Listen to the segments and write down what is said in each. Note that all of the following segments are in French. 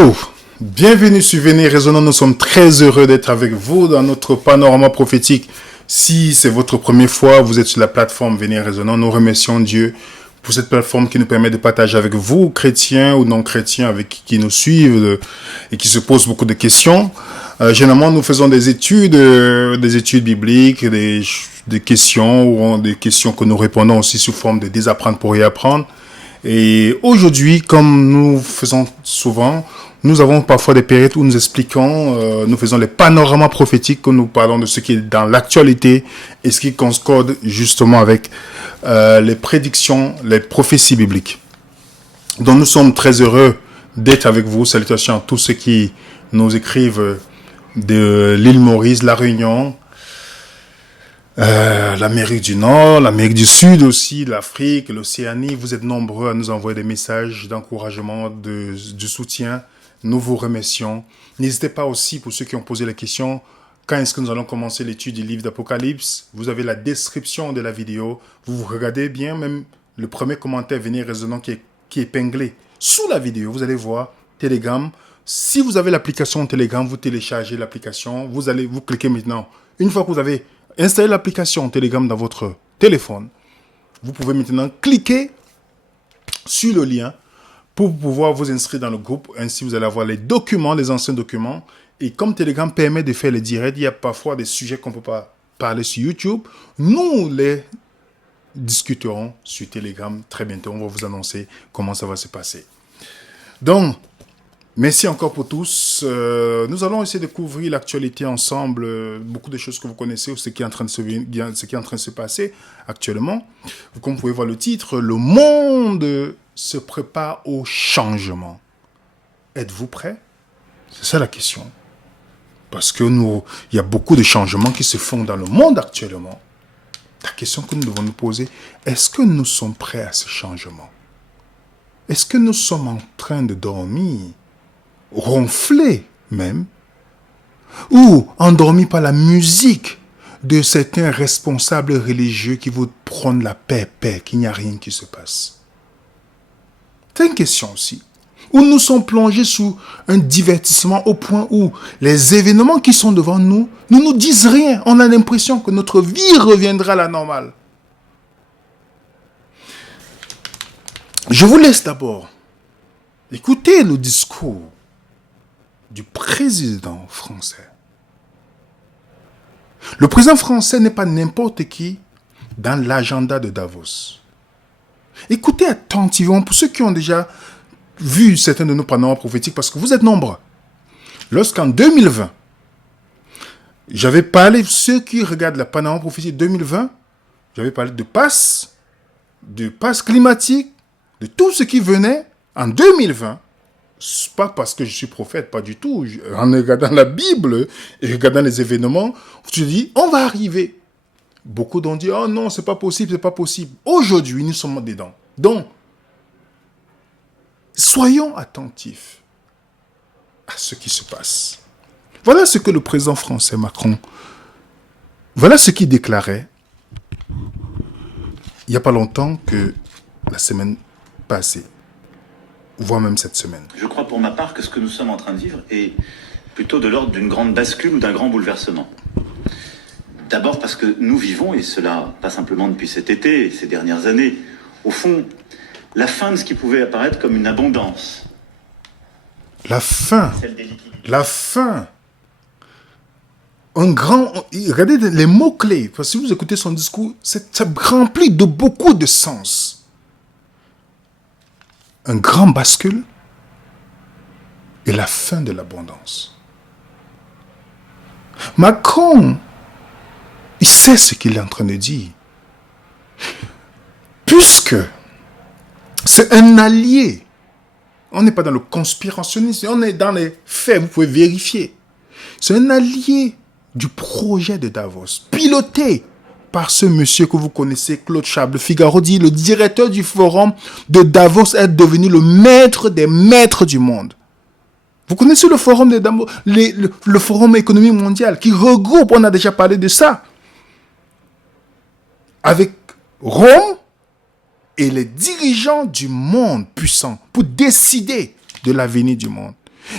Bonjour, bienvenue sur Venez Résonnons. Nous sommes très heureux d'être avec vous dans notre panorama prophétique. Si c'est votre première fois, vous êtes sur la plateforme Venez Résonnons. Nous remercions Dieu pour cette plateforme qui nous permet de partager avec vous, chrétiens ou non chrétiens, avec qui nous suivent et qui se posent beaucoup de questions. Généralement, nous faisons des études bibliques, des questions ou des questions que nous répondons aussi sous forme de désapprendre pour y apprendre. Et aujourd'hui, comme nous faisons souvent, nous avons parfois des périodes où nous expliquons, nous faisons les panoramas prophétiques, où nous parlons de ce qui est dans l'actualité et ce qui concorde justement avec les prédictions, les prophéties bibliques. Donc nous sommes très heureux d'être avec vous. Salutations à tous ceux qui nous écrivent de l'île Maurice, La Réunion, l'Amérique du Nord, l'Amérique du Sud aussi, l'Afrique, l'Océanie. Vous êtes nombreux à nous envoyer des messages d'encouragement, du soutien. Nous vous remercions. N'hésitez pas aussi, pour ceux qui ont posé la question, quand est-ce que nous allons commencer l'étude du livre d'Apocalypse? Vous avez la description de la vidéo. Vous regardez bien, même le premier commentaire Venez Résonnons qui est épinglé sous la vidéo. Vous allez voir Telegram. Si vous avez l'application Telegram, vous téléchargez l'application. Vous cliquez maintenant. Une fois que vous avez installez l'application Telegram dans votre téléphone. Vous pouvez maintenant cliquer sur le lien pour pouvoir vous inscrire dans le groupe. Ainsi, vous allez avoir les documents, les anciens documents. Et comme Telegram permet de faire les directs, il y a parfois des sujets qu'on ne peut pas parler sur YouTube. Nous les discuterons sur Telegram très bientôt. On va vous annoncer comment ça va se passer. Donc, merci encore pour tous. Nous allons essayer de couvrir l'actualité ensemble, beaucoup de choses que vous connaissez, ce qui est en train de se passer actuellement. Comme vous pouvez voir le titre, le monde se prépare au changement. Êtes-vous prêts? C'est ça la question. Parce que il y a beaucoup de changements qui se font dans le monde actuellement. La question que nous devons nous poser, est-ce que nous sommes prêts à ce changement? Est-ce que nous sommes en train de dormir, ronflé même, ou endormi par la musique de certains responsables religieux qui vous prônent la paix, qu'il n'y a rien qui se passe? C'est une question aussi. Où nous sommes plongés sous un divertissement au point où les événements qui sont devant nous ne nous disent rien. On a l'impression que notre vie reviendra à la normale. Je vous laisse d'abord écouter le discours du président français. Le président français n'est pas n'importe qui dans l'agenda de Davos. Écoutez attentivement pour ceux qui ont déjà vu certains de nos panoramas prophétiques, parce que vous êtes nombreux. Lorsqu'en 2020, j'avais parlé, ceux qui regardent la panorama prophétique 2020, j'avais parlé de passe climatique, de tout ce qui venait en 2020. Pas parce que je suis prophète, pas du tout. En regardant la Bible et regardant les événements, je dis, on va arriver. Beaucoup d'ont dit, oh non, c'est pas possible, c'est pas possible. Aujourd'hui, nous sommes dedans. Donc, soyons attentifs à ce qui se passe. Voilà ce que le président français Macron, voilà ce qu'il déclarait il n'y a pas longtemps que la semaine passée, voire même cette semaine. Je crois pour ma part que ce que nous sommes en train de vivre est plutôt de l'ordre d'une grande bascule ou d'un grand bouleversement. D'abord parce que nous vivons, et cela pas simplement depuis cet été et ces dernières années, au fond, la fin de ce qui pouvait apparaître comme une abondance. La fin. Regardez les mots-clés. Parce que si vous écoutez son discours, c'est rempli de beaucoup de sens. Un grand bascule et la fin de l'abondance. Macron, il sait ce qu'il est en train de dire. Puisque c'est un allié. On n'est pas dans le conspirationnisme, on est dans les faits, vous pouvez vérifier. C'est un allié du projet de Davos, piloté par ce monsieur que vous connaissez, Claude Chable. Figaro dit, le directeur du forum de Davos est devenu le maître des maîtres du monde. Vous connaissez le forum de Davos, le forum économique mondial, qui regroupe, on a déjà parlé de ça, avec Rome, et les dirigeants du monde puissant pour décider de l'avenir du monde.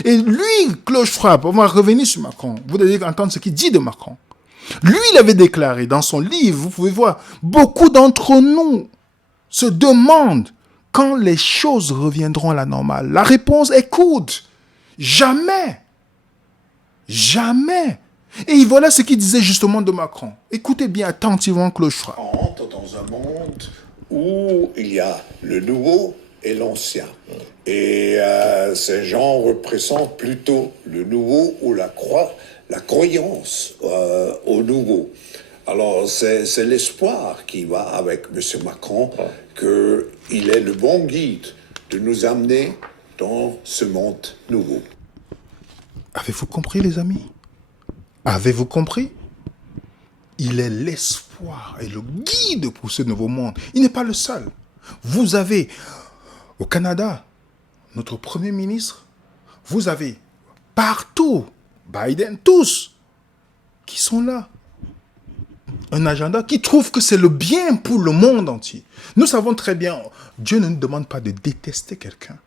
Et lui, Klaus Schwab, on va revenir sur Macron. Vous allez entendre ce qu'il dit de Macron. Lui, il avait déclaré dans son livre, vous pouvez voir, beaucoup d'entre nous se demandent quand les choses reviendront à la normale. La réponse est courte. Jamais. Jamais. Et voilà ce qu'il disait justement de Macron. Écoutez bien attentivement Klaus Schwab. On entre dans un monde où il y a le nouveau et l'ancien. Et ces gens représentent plutôt le nouveau ou la croyance au nouveau. Alors c'est l'espoir qui va avec M. Macron, qu'il est le bon guide de nous amener dans ce monde nouveau. Avez-vous compris, les amis? Avez-vous compris? Il est l'espoir et le guide pour ce nouveau monde. Il n'est pas le seul. Vous avez au Canada notre Premier ministre. Vous avez partout Biden, tous qui sont là. Un agenda qui trouve que c'est le bien pour le monde entier. Nous savons très bien, Dieu ne nous demande pas de détester quelqu'un.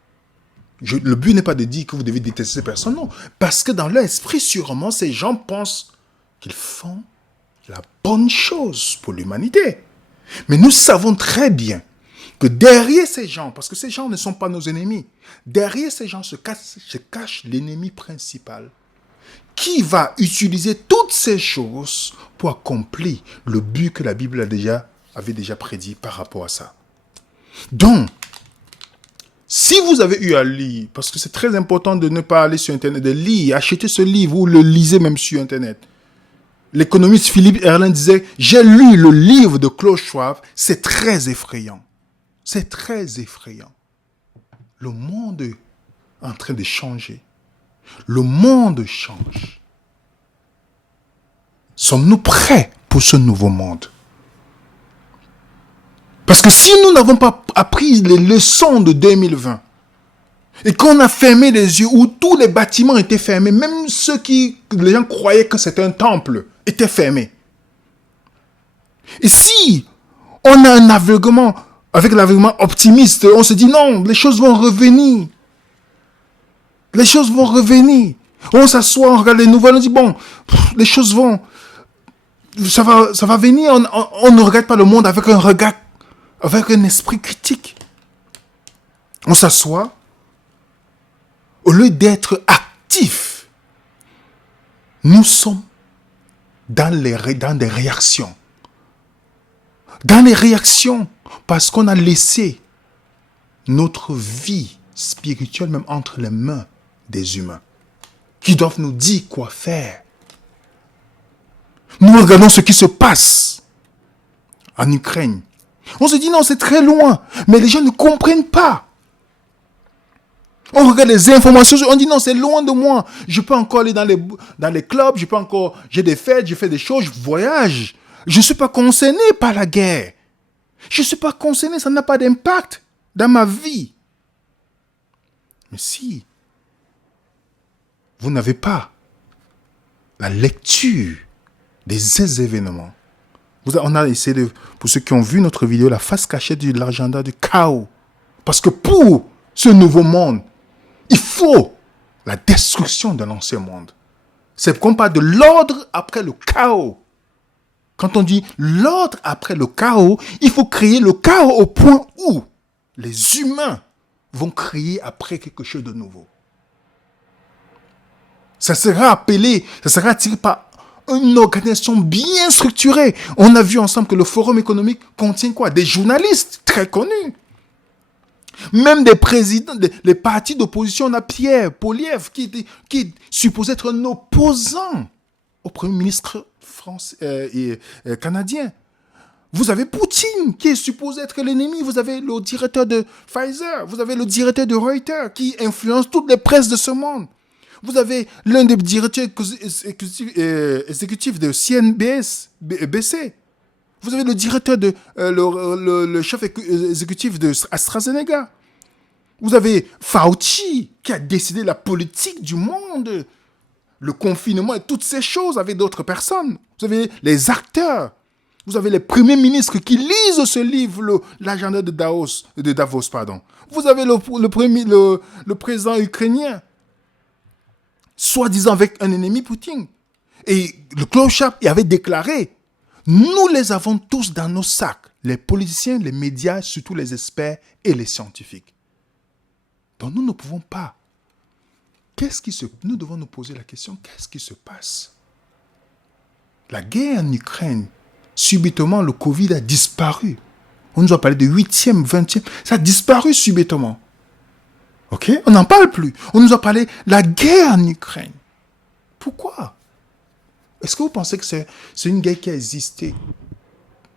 Le but n'est pas de dire que vous devez détester ces personnes, non. Parce que dans leur esprit, sûrement, ces gens pensent qu'ils font la bonne chose pour l'humanité. Mais nous savons très bien que derrière ces gens, parce que ces gens ne sont pas nos ennemis, derrière ces gens se cache l'ennemi principal qui va utiliser toutes ces choses pour accomplir le but que la Bible avait déjà prédit par rapport à ça. Donc, si vous avez eu à lire, parce que c'est très important de ne pas aller sur Internet, de lire, acheter ce livre ou le lisez même sur Internet. L'économiste Philippe Erlin disait, j'ai lu le livre de Klaus Schwab, c'est très effrayant. C'est très effrayant. Le monde est en train de changer. Le monde change. Sommes-nous prêts pour ce nouveau monde? Parce que si nous n'avons pas appris les leçons de 2020, et qu'on a fermé les yeux, où tous les bâtiments étaient fermés, même ceux les gens croyaient que c'était un temple, étaient fermés. Et si on a un aveuglement, avec l'aveuglement optimiste, on se dit non, les choses vont revenir. Les choses vont revenir. On s'assoit, on regarde les nouvelles, on dit bon, les choses vont, ça va venir. On ne regarde pas le monde avec un regard, avec un esprit critique. On s'assoit, au lieu d'être actifs, nous sommes dans des réactions. Dans les réactions, parce qu'on a laissé notre vie spirituelle même entre les mains des humains, qui doivent nous dire quoi faire. Nous regardons ce qui se passe en Ukraine. On se dit non, c'est très loin, mais les gens ne comprennent pas. On regarde les informations, on dit non, c'est loin de moi. Je peux encore aller dans les clubs, j'ai des fêtes, je fais des choses, je voyage. Je ne suis pas concerné par la guerre. Je ne suis pas concerné, ça n'a pas d'impact dans ma vie. Mais si vous n'avez pas la lecture des événements, on a essayé pour ceux qui ont vu notre vidéo, la face cachée de l'agenda du chaos. Parce que pour ce nouveau monde, il faut la destruction de l'ancien monde. C'est qu'on parle de l'ordre après le chaos. Quand on dit l'ordre après le chaos, il faut créer le chaos au point où les humains vont créer après quelque chose de nouveau. Ça sera attiré par une organisation bien structurée. On a vu ensemble que le Forum économique contient quoi? Des journalistes très connus. Même des présidents, les partis d'opposition, on a Pierre Poilievre qui est supposé être un opposant au Premier ministre français canadien. Vous avez Poutine qui est supposé être l'ennemi. Vous avez le directeur de Pfizer. Vous avez le directeur de Reuters qui influence toutes les presses de ce monde. Vous avez l'un des directeurs exécutifs de CNBC. Vous avez le directeur le chef exécutif de AstraZeneca. Vous avez Fauci qui a décidé la politique du monde, le confinement et toutes ces choses avec d'autres personnes. Vous avez les acteurs. Vous avez les premiers ministres qui lisent ce livre, l'agenda de Davos. Vous avez le président ukrainien soi-disant avec un ennemi Poutine. Et le Klaus Schwab avait déclaré, nous les avons tous dans nos sacs, les politiciens, les médias, surtout les experts et les scientifiques. Donc nous ne pouvons pas. Nous devons nous poser la question, qu'est-ce qui se passe? La guerre en Ukraine, subitement le Covid a disparu. On nous a parlé de 8e, 20e, ça a disparu subitement. Ok? On n'en parle plus. On nous a parlé de la guerre en Ukraine. Pourquoi? Est-ce que vous pensez que c'est une guerre qui a existé,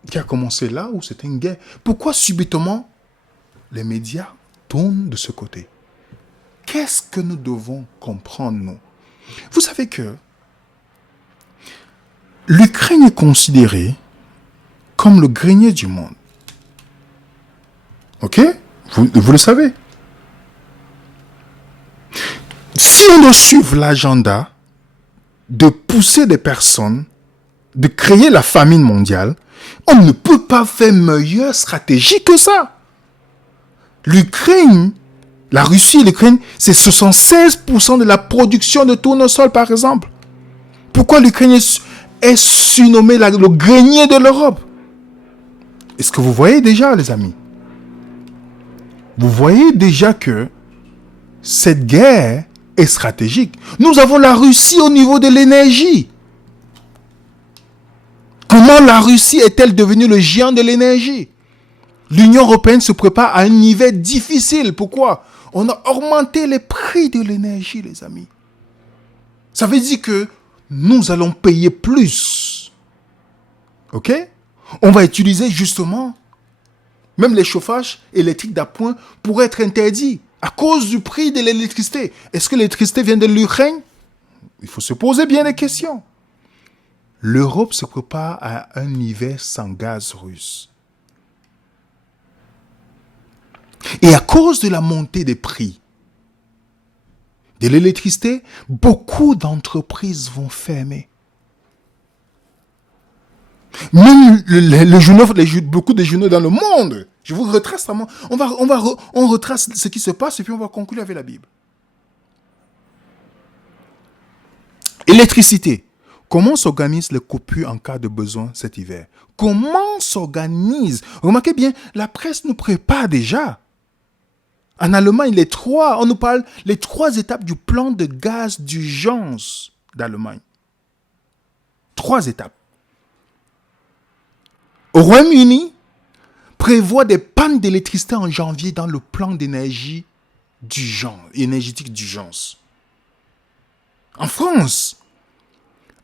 qui a commencé là, ou c'est une guerre? Pourquoi subitement les médias tournent de ce côté? Qu'est-ce que nous devons comprendre, nous? Vous savez que l'Ukraine est considérée comme le grenier du monde. Ok? Vous le savez. Si on doit suivre l'agenda de pousser des personnes, de créer la famine mondiale, on ne peut pas faire meilleure stratégie que ça. L'Ukraine, la Russie et l'Ukraine, c'est 76% de la production de tournesol, par exemple. Pourquoi l'Ukraine est surnommée le grenier de l'Europe? Est-ce que vous voyez déjà, les amis? Vous voyez déjà que cette guerre est stratégique. Nous avons la Russie au niveau de l'énergie. Comment la Russie est-elle devenue le géant de l'énergie? L'Union européenne se prépare à un niveau difficile. Pourquoi? On a augmenté les prix de l'énergie, les amis. Ça veut dire que nous allons payer plus. Ok? On va utiliser justement, même les chauffages électriques d'appoint pourraient être interdits à cause du prix de l'électricité. Est-ce que l'électricité vient de l'Ukraine? Il faut se poser bien les questions. L'Europe se prépare à un hiver sans gaz russe. Et à cause de la montée des prix de l'électricité, beaucoup d'entreprises vont fermer. Même beaucoup de journaux dans le monde. Je vous retrace on retrace ce qui se passe et puis on va conclure avec la Bible. Électricité. Comment s'organisent les coupures en cas de besoin cet hiver? Comment s'organise? Remarquez bien, la presse nous prépare déjà. En Allemagne, on nous parle les 3 étapes du plan de gaz d'urgence d'Allemagne. 3 étapes. Au Royaume-Uni, prévoit des pannes d'électricité en janvier dans le plan d'énergie énergétique d'urgence. En France,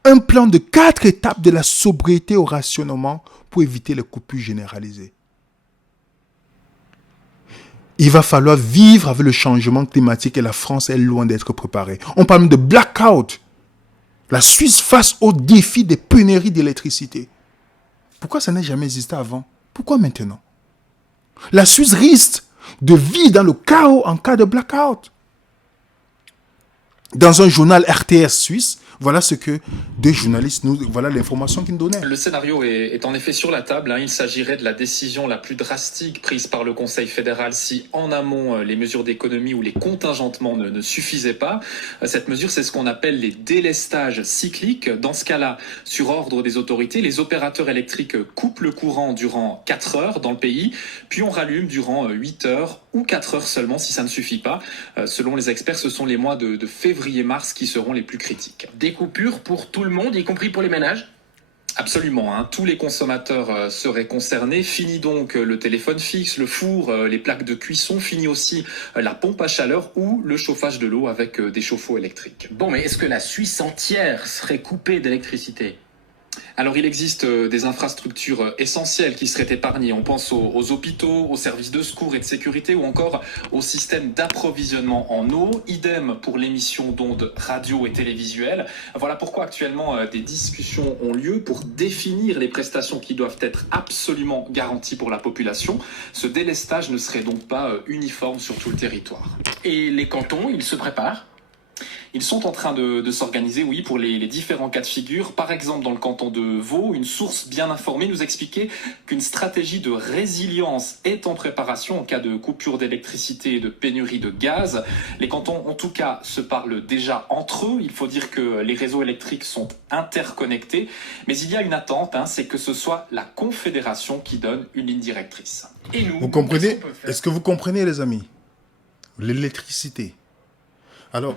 un plan de 4 étapes de la sobriété au rationnement pour éviter les coupures généralisées. Il va falloir vivre avec le changement climatique et la France est loin d'être préparée. On parle de blackout. La Suisse face au défi des pénuries d'électricité. Pourquoi ça n'a jamais existé avant? Pourquoi maintenant? La Suisse risque de vivre dans le chaos en cas de blackout. Dans un journal RTS suisse, voilà ce que 2 journalistes voilà l'information qu'ils nous donnaient. Le scénario est en effet sur la table. Il s'agirait de la décision la plus drastique prise par le Conseil fédéral si en amont les mesures d'économie ou les contingentements ne suffisaient pas. Cette mesure, c'est ce qu'on appelle les délestages cycliques. Dans ce cas-là, sur ordre des autorités, les opérateurs électriques coupent le courant durant 4 heures dans le pays, puis on rallume durant 8 heures ou 4 heures seulement si ça ne suffit pas. Selon les experts, ce sont les mois de février-mars qui seront les plus critiques. Des coupures pour tout le monde, y compris pour les ménages? Absolument, tous les consommateurs seraient concernés. Fini donc le téléphone fixe, le four, les plaques de cuisson. Fini aussi la pompe à chaleur ou le chauffage de l'eau avec des chauffe-eau électriques. Bon, mais est-ce que la Suisse entière serait coupée d'électricité? Alors il existe des infrastructures essentielles qui seraient épargnées. On pense aux hôpitaux, aux services de secours et de sécurité ou encore au système d'approvisionnement en eau. Idem pour l'émission d'ondes radio et télévisuelles. Voilà pourquoi actuellement des discussions ont lieu pour définir les prestations qui doivent être absolument garanties pour la population. Ce délestage ne serait donc pas uniforme sur tout le territoire. Et les cantons, ils se préparent? Ils sont en train de s'organiser, oui, pour les différents cas de figure. Par exemple, dans le canton de Vaud, une source bien informée nous expliquait qu'une stratégie de résilience est en préparation en cas de coupure d'électricité et de pénurie de gaz. Les cantons, en tout cas, se parlent déjà entre eux. Il faut dire que les réseaux électriques sont interconnectés. Mais il y a une attente, c'est que ce soit la Confédération qui donne une ligne directrice. Et nous, Vous comprenez? qu'est-ce qu'on peut faire ? Est-ce que vous comprenez, les amis? L'électricité. Alors,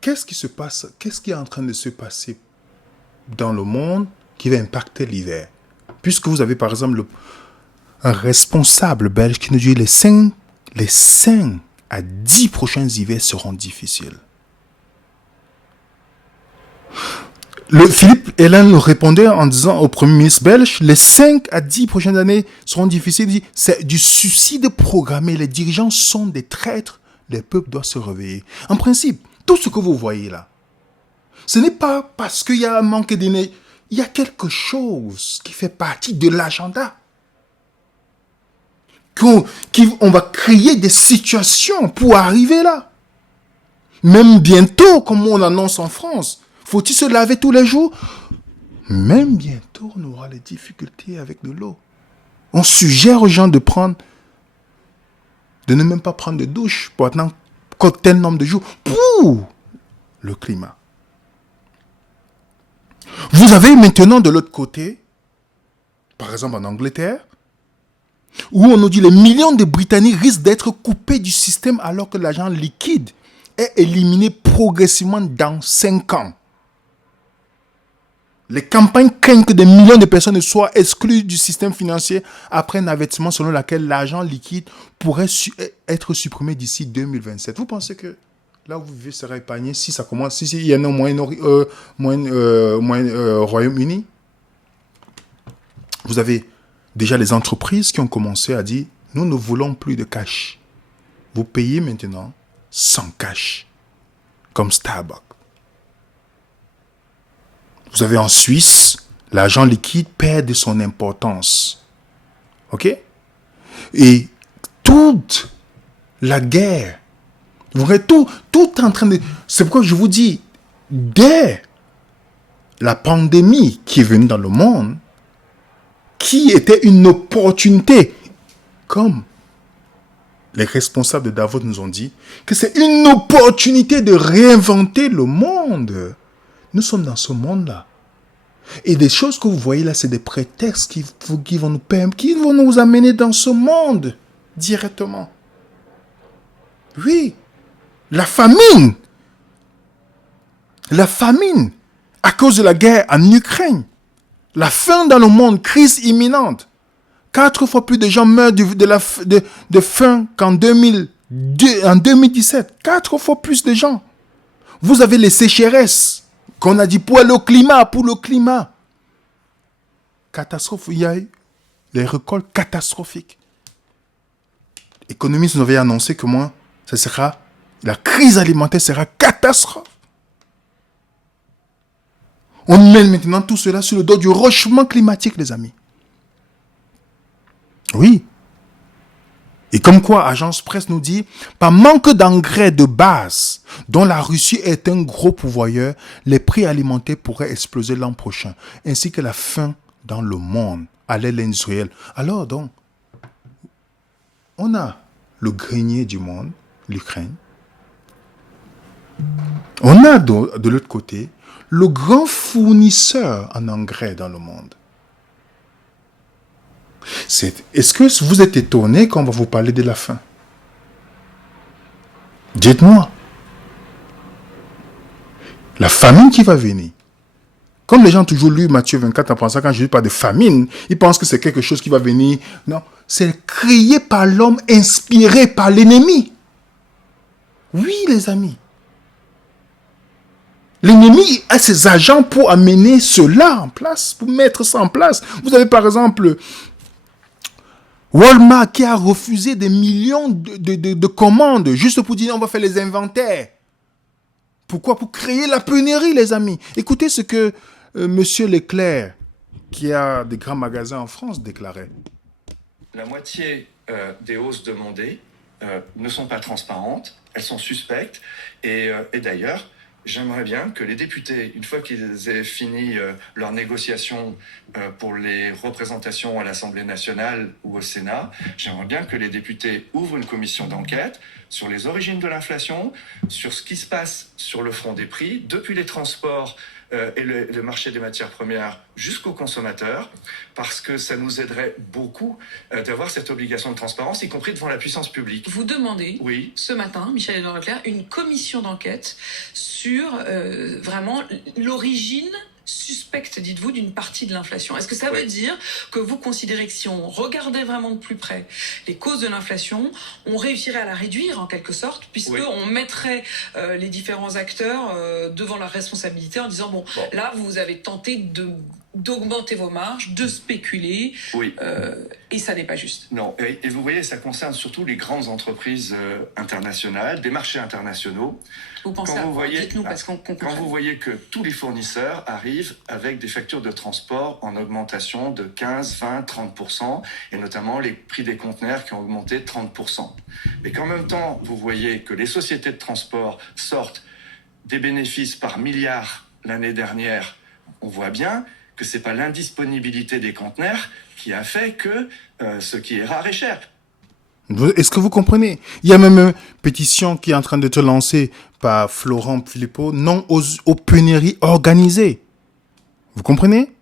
qu'est-ce qui se passe? Qu'est-ce qui est en train de se passer dans le monde qui va impacter l'hiver? Puisque vous avez, par exemple, un responsable belge qui nous dit les 5 à 10 prochains hivers seront difficiles. Philippe Hélène nous répondait en disant au Premier ministre belge, les 5 à 10 prochaines années seront difficiles. Il dit, c'est du suicide programmé. Les dirigeants sont des traîtres. Les peuples doivent se réveiller. En principe, tout ce que vous voyez là, ce n'est pas parce qu'il y a un manque d'énergie. Il y a quelque chose qui fait partie de l'agenda. On va créer des situations pour arriver là. Même bientôt, comme on annonce en France, faut-il se laver tous les jours? Même bientôt, on aura des difficultés avec de l'eau. On suggère aux gens de ne même pas prendre de douche pendant un tel nombre de jours pour le climat. Vous avez maintenant de l'autre côté, par exemple en Angleterre, où on nous dit les millions de Britanniques risquent d'être coupés du système alors que l'argent liquide est éliminé progressivement dans 5 ans. Les campagnes craignent que des millions de personnes soient exclues du système financier après un avertissement selon lequel l'argent liquide pourrait être supprimé d'ici 2027. Vous pensez que là où vous vivez sera épargné si ça commence, si il y en a au Royaume-Uni? Vous avez déjà les entreprises qui ont commencé à dire nous ne voulons plus de cash. Vous payez maintenant sans cash, comme Starbucks. Vous avez en Suisse, l'argent liquide perd de son importance. OK? Et toute la guerre, vous voyez, tout en train de... C'est pourquoi je vous dis, dès la pandémie qui est venue dans le monde, qui était une opportunité, comme les responsables de Davos nous ont dit, que c'est une opportunité de réinventer le monde. Nous sommes dans ce monde-là. Et des choses que vous voyez là, c'est des prétextes qui vont nous amener dans ce monde directement. Oui. La famine, à cause de la guerre en Ukraine. La faim dans le monde, crise imminente. 4 fois plus de gens meurent de faim qu'en 2017. 4 fois plus de gens. Vous avez les sécheresses qu'on a dit pour le climat. Catastrophe, il y a eu les récoltes catastrophiques. Économistes nous avaient annoncé que la crise alimentaire sera catastrophe. On met maintenant tout cela sur le dos du réchauffement climatique, les amis. Oui. Et comme quoi, Agence Presse nous dit, par manque d'engrais de base, dont la Russie est un gros pourvoyeur, les prix alimentaires pourraient exploser l'an prochain, ainsi que la faim dans le monde à l'aide industrielle. Alors donc, on a le grenier du monde, l'Ukraine. On a de l'autre côté le grand fournisseur en engrais dans le monde. Est-ce que vous êtes étonné quand on va vous parler de la faim? Dites-moi. La famine qui va venir. Comme les gens ont toujours lu Matthieu 24 en pensant quand je dis pas de famine, ils pensent que c'est quelque chose qui va venir. Non, c'est créé par l'homme, inspiré par l'ennemi. Oui, les amis. L'ennemi a ses agents pour amener cela en place, pour mettre ça en place. Vous avez par exemple Walmart qui a refusé des millions de commandes juste pour dire on va faire les inventaires. Pourquoi? Pour créer la pénurie, les amis. Écoutez ce que Monsieur Leclerc, qui a des grands magasins en France, déclarait. La moitié des hausses demandées ne sont pas transparentes elles sont suspectes. Et d'ailleurs, j'aimerais bien que les députés, une fois qu'ils aient fini leurs négociations pour les représentations à l'Assemblée nationale ou au Sénat, j'aimerais bien que les députés ouvrent une commission d'enquête sur les origines de l'inflation, sur ce qui se passe sur le front des prix, depuis les transports et le marché des matières premières jusqu'aux consommateurs, parce que ça nous aiderait beaucoup d'avoir cette obligation de transparence, y compris devant la puissance publique. Vous demandez Oui. ce matin, Michel-Édouard Leclerc, une commission d'enquête sur vraiment l'origine suspecte, dites-vous, d'une partie de l'inflation. Est-ce que ça veut dire que vous considérez que si on regardait vraiment de plus près les causes de l'inflation, on réussirait à la réduire en quelque sorte, puisqu'on mettrait les différents acteurs devant leur responsabilité en disant bon, là, vous avez tenté d'augmenter vos marges, de spéculer, et ça n'est pas juste. Non, et vous voyez, ça concerne surtout les grandes entreprises internationales, des marchés internationaux. Vous pensez dites-nous, parce qu'on comprend. Quand vous voyez que tous les fournisseurs arrivent avec des factures de transport en augmentation de 15, 20, 30%, et notamment les prix des conteneurs qui ont augmenté de 30%. Mais qu'en même temps, vous voyez que les sociétés de transport sortent des bénéfices par milliards l'année dernière, on voit bien que c'est pas l'indisponibilité des conteneurs qui a fait que ce qui est rare est cher. Est-ce que vous comprenez? Il y a même une pétition qui est en train d'être lancée par Florent Philippot, non aux pénuries organisées. Vous comprenez?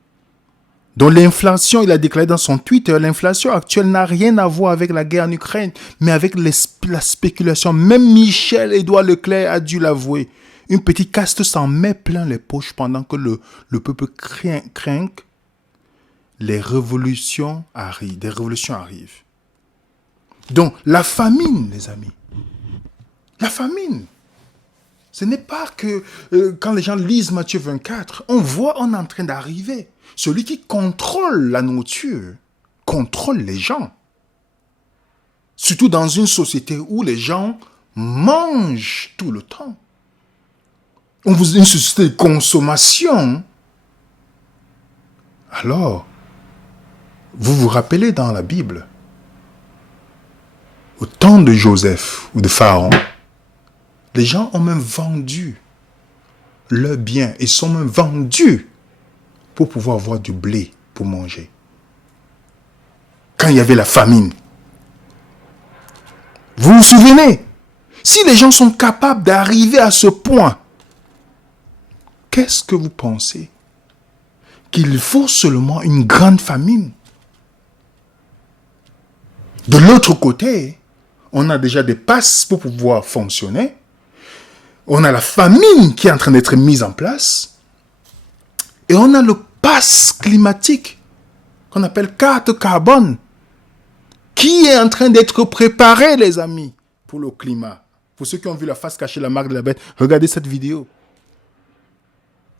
Donc l'inflation, il a déclaré dans son Twitter, l'inflation actuelle n'a rien à voir avec la guerre en Ukraine, mais avec la spéculation. Même Michel-Édouard Leclerc a dû l'avouer. Une petite caste s'en met plein les poches pendant que le peuple craint des révolutions arrivent. Donc, la famine, les amis. La famine. Ce n'est pas que quand les gens lisent Matthieu 24, on est en train d'arriver. Celui qui contrôle la nourriture contrôle les gens. Surtout dans une société où les gens mangent tout le temps. On vous une société de consommation. Alors, vous vous rappelez dans la Bible, au temps de Joseph ou de Pharaon, les gens ont même vendu leurs biens. Ils sont même vendus pour pouvoir avoir du blé pour manger. Quand il y avait la famine. Vous vous souvenez? Si les gens sont capables d'arriver à ce point, qu'est-ce que vous pensez? Qu'il faut seulement une grande famine. De l'autre côté, on a déjà des passes pour pouvoir fonctionner. On a la famine qui est en train d'être mise en place. Et on a le pass climatique qu'on appelle carte carbone qui est en train d'être préparé, les amis, pour le climat. Pour ceux qui ont vu la face cachée, la marque de la bête, regardez cette vidéo.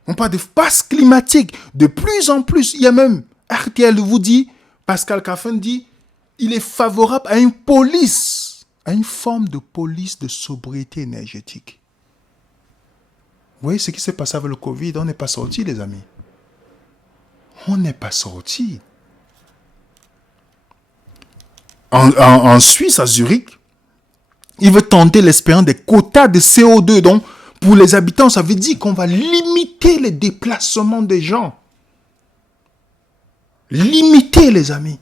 On parle de passe climatique. De plus en plus, il y a même, RTL vous dit, Pascal Caffin dit, il est favorable à une police, à une forme de police de sobriété énergétique. Vous voyez ce qui s'est passé avec le Covid? On n'est pas sorti, les amis. On n'est pas sorti. En Suisse, à Zurich, il veut tenter l'expérience des quotas de CO2. Donc, pour les habitants, ça veut dire qu'on va limiter les déplacements des gens. Limiter, les amis.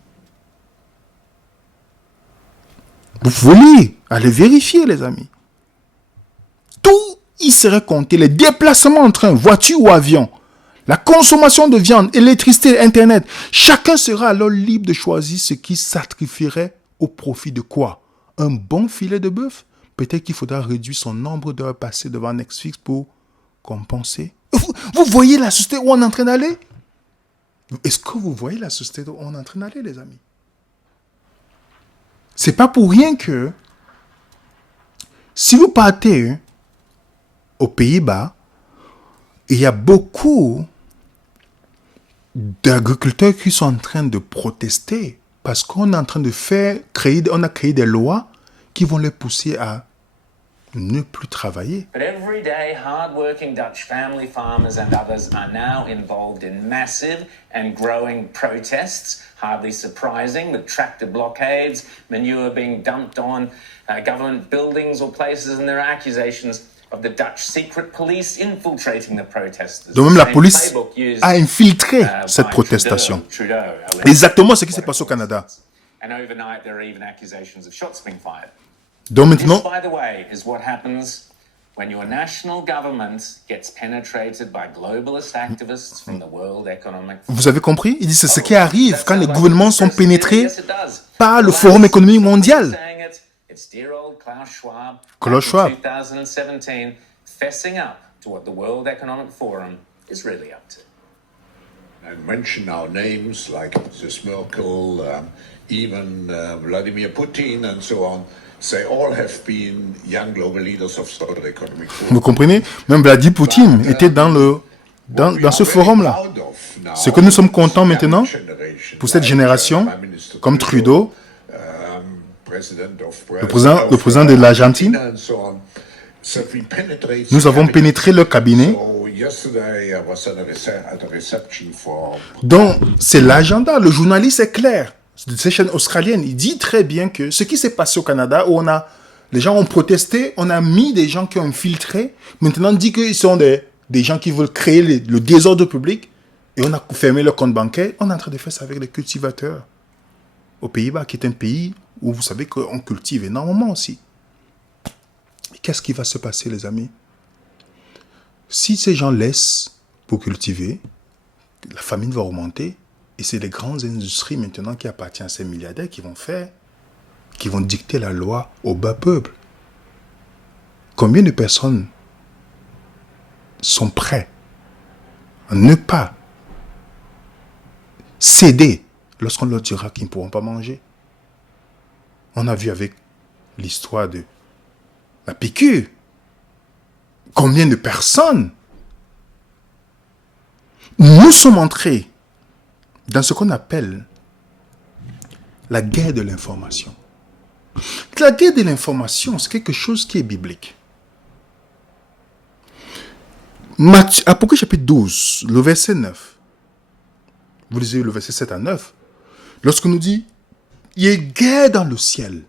Vous pouvez lire, allez vérifier, les amis. Tout y serait compté. Les déplacements en train, voiture ou avion, la consommation de viande, électricité, Internet. Chacun sera alors libre de choisir ce qui sacrifierait au profit de quoi? Un bon filet de bœuf? Peut-être qu'il faudra réduire son nombre d'heures passées devant Netflix pour compenser. Vous voyez la société où on est en train d'aller? Est-ce que vous voyez la société où on est en train d'aller, les amis? C'est pas pour rien que si vous partez aux Pays-Bas, il y a beaucoup d'agriculteurs qui sont en train de protester parce qu'on est en train de créer des lois qui vont les pousser à ne plus travailler. But every day, hard-working Dutch family farmers and others are now involved in massive and growing protests, hardly surprising, with tractor blockades, manure being dumped on government buildings or places, and there are accusations of the Dutch secret police infiltrating the protesters. Donc même la police a infiltré cette protestation. Exactement ce qui s'est passé au Canada. And overnight, there are even accusations of shots being fired. Donc This, maintenant, by the way, is what happens when your national government gets penetrated by globalist activists from the World Economic Forum. vous avez compris? Il dit c'est ce qui arrive quand les gouvernements sont pénétrés Yes, it does. par le Forum économique mondial. Saying it, it's dear old Klaus Schwab, Klaus Schwab. back in 2017, fessing up to what the World Economic Forum is really up to. And mention our names like Mrs. Merkel, even Vladimir Putin and so on. They all have been young global leaders of the World Economic Forum. Vous comprenez? Même Vladimir Poutine était dans ce forum-là. Ce que nous sommes contents maintenant, pour cette génération, comme Trudeau, le président de l'Argentine, nous avons pénétré leur cabinet. Donc, c'est l'agenda. Le journaliste est clair. De ces chaînes australiennes, il dit très bien que ce qui s'est passé au Canada, où les gens ont protesté, on a mis des gens qui ont infiltré, maintenant on dit qu'ils sont des gens qui veulent créer le désordre public, et on a fermé leur compte bancaire. On est en train de faire ça avec les cultivateurs. Aux Pays-Bas, qui est un pays où vous savez qu'on cultive énormément aussi. Qu'est-ce qui va se passer, les amis? Si ces gens laissent pour cultiver, la famine va augmenter. Et c'est les grandes industries maintenant qui appartiennent à ces milliardaires qui vont dicter la loi au bas peuple. Combien de personnes sont prêtes à ne pas céder lorsqu'on leur dira qu'ils ne pourront pas manger? On a vu avec l'histoire de la piqûre. Combien de personnes? Nous sommes entrés dans ce qu'on appelle la guerre de l'information. La guerre de l'information, c'est quelque chose qui est biblique. Apocalypse chapitre 12, le verset 9. Vous lisez le verset 7 à 9. Lorsque nous dit, il y a une guerre dans le ciel.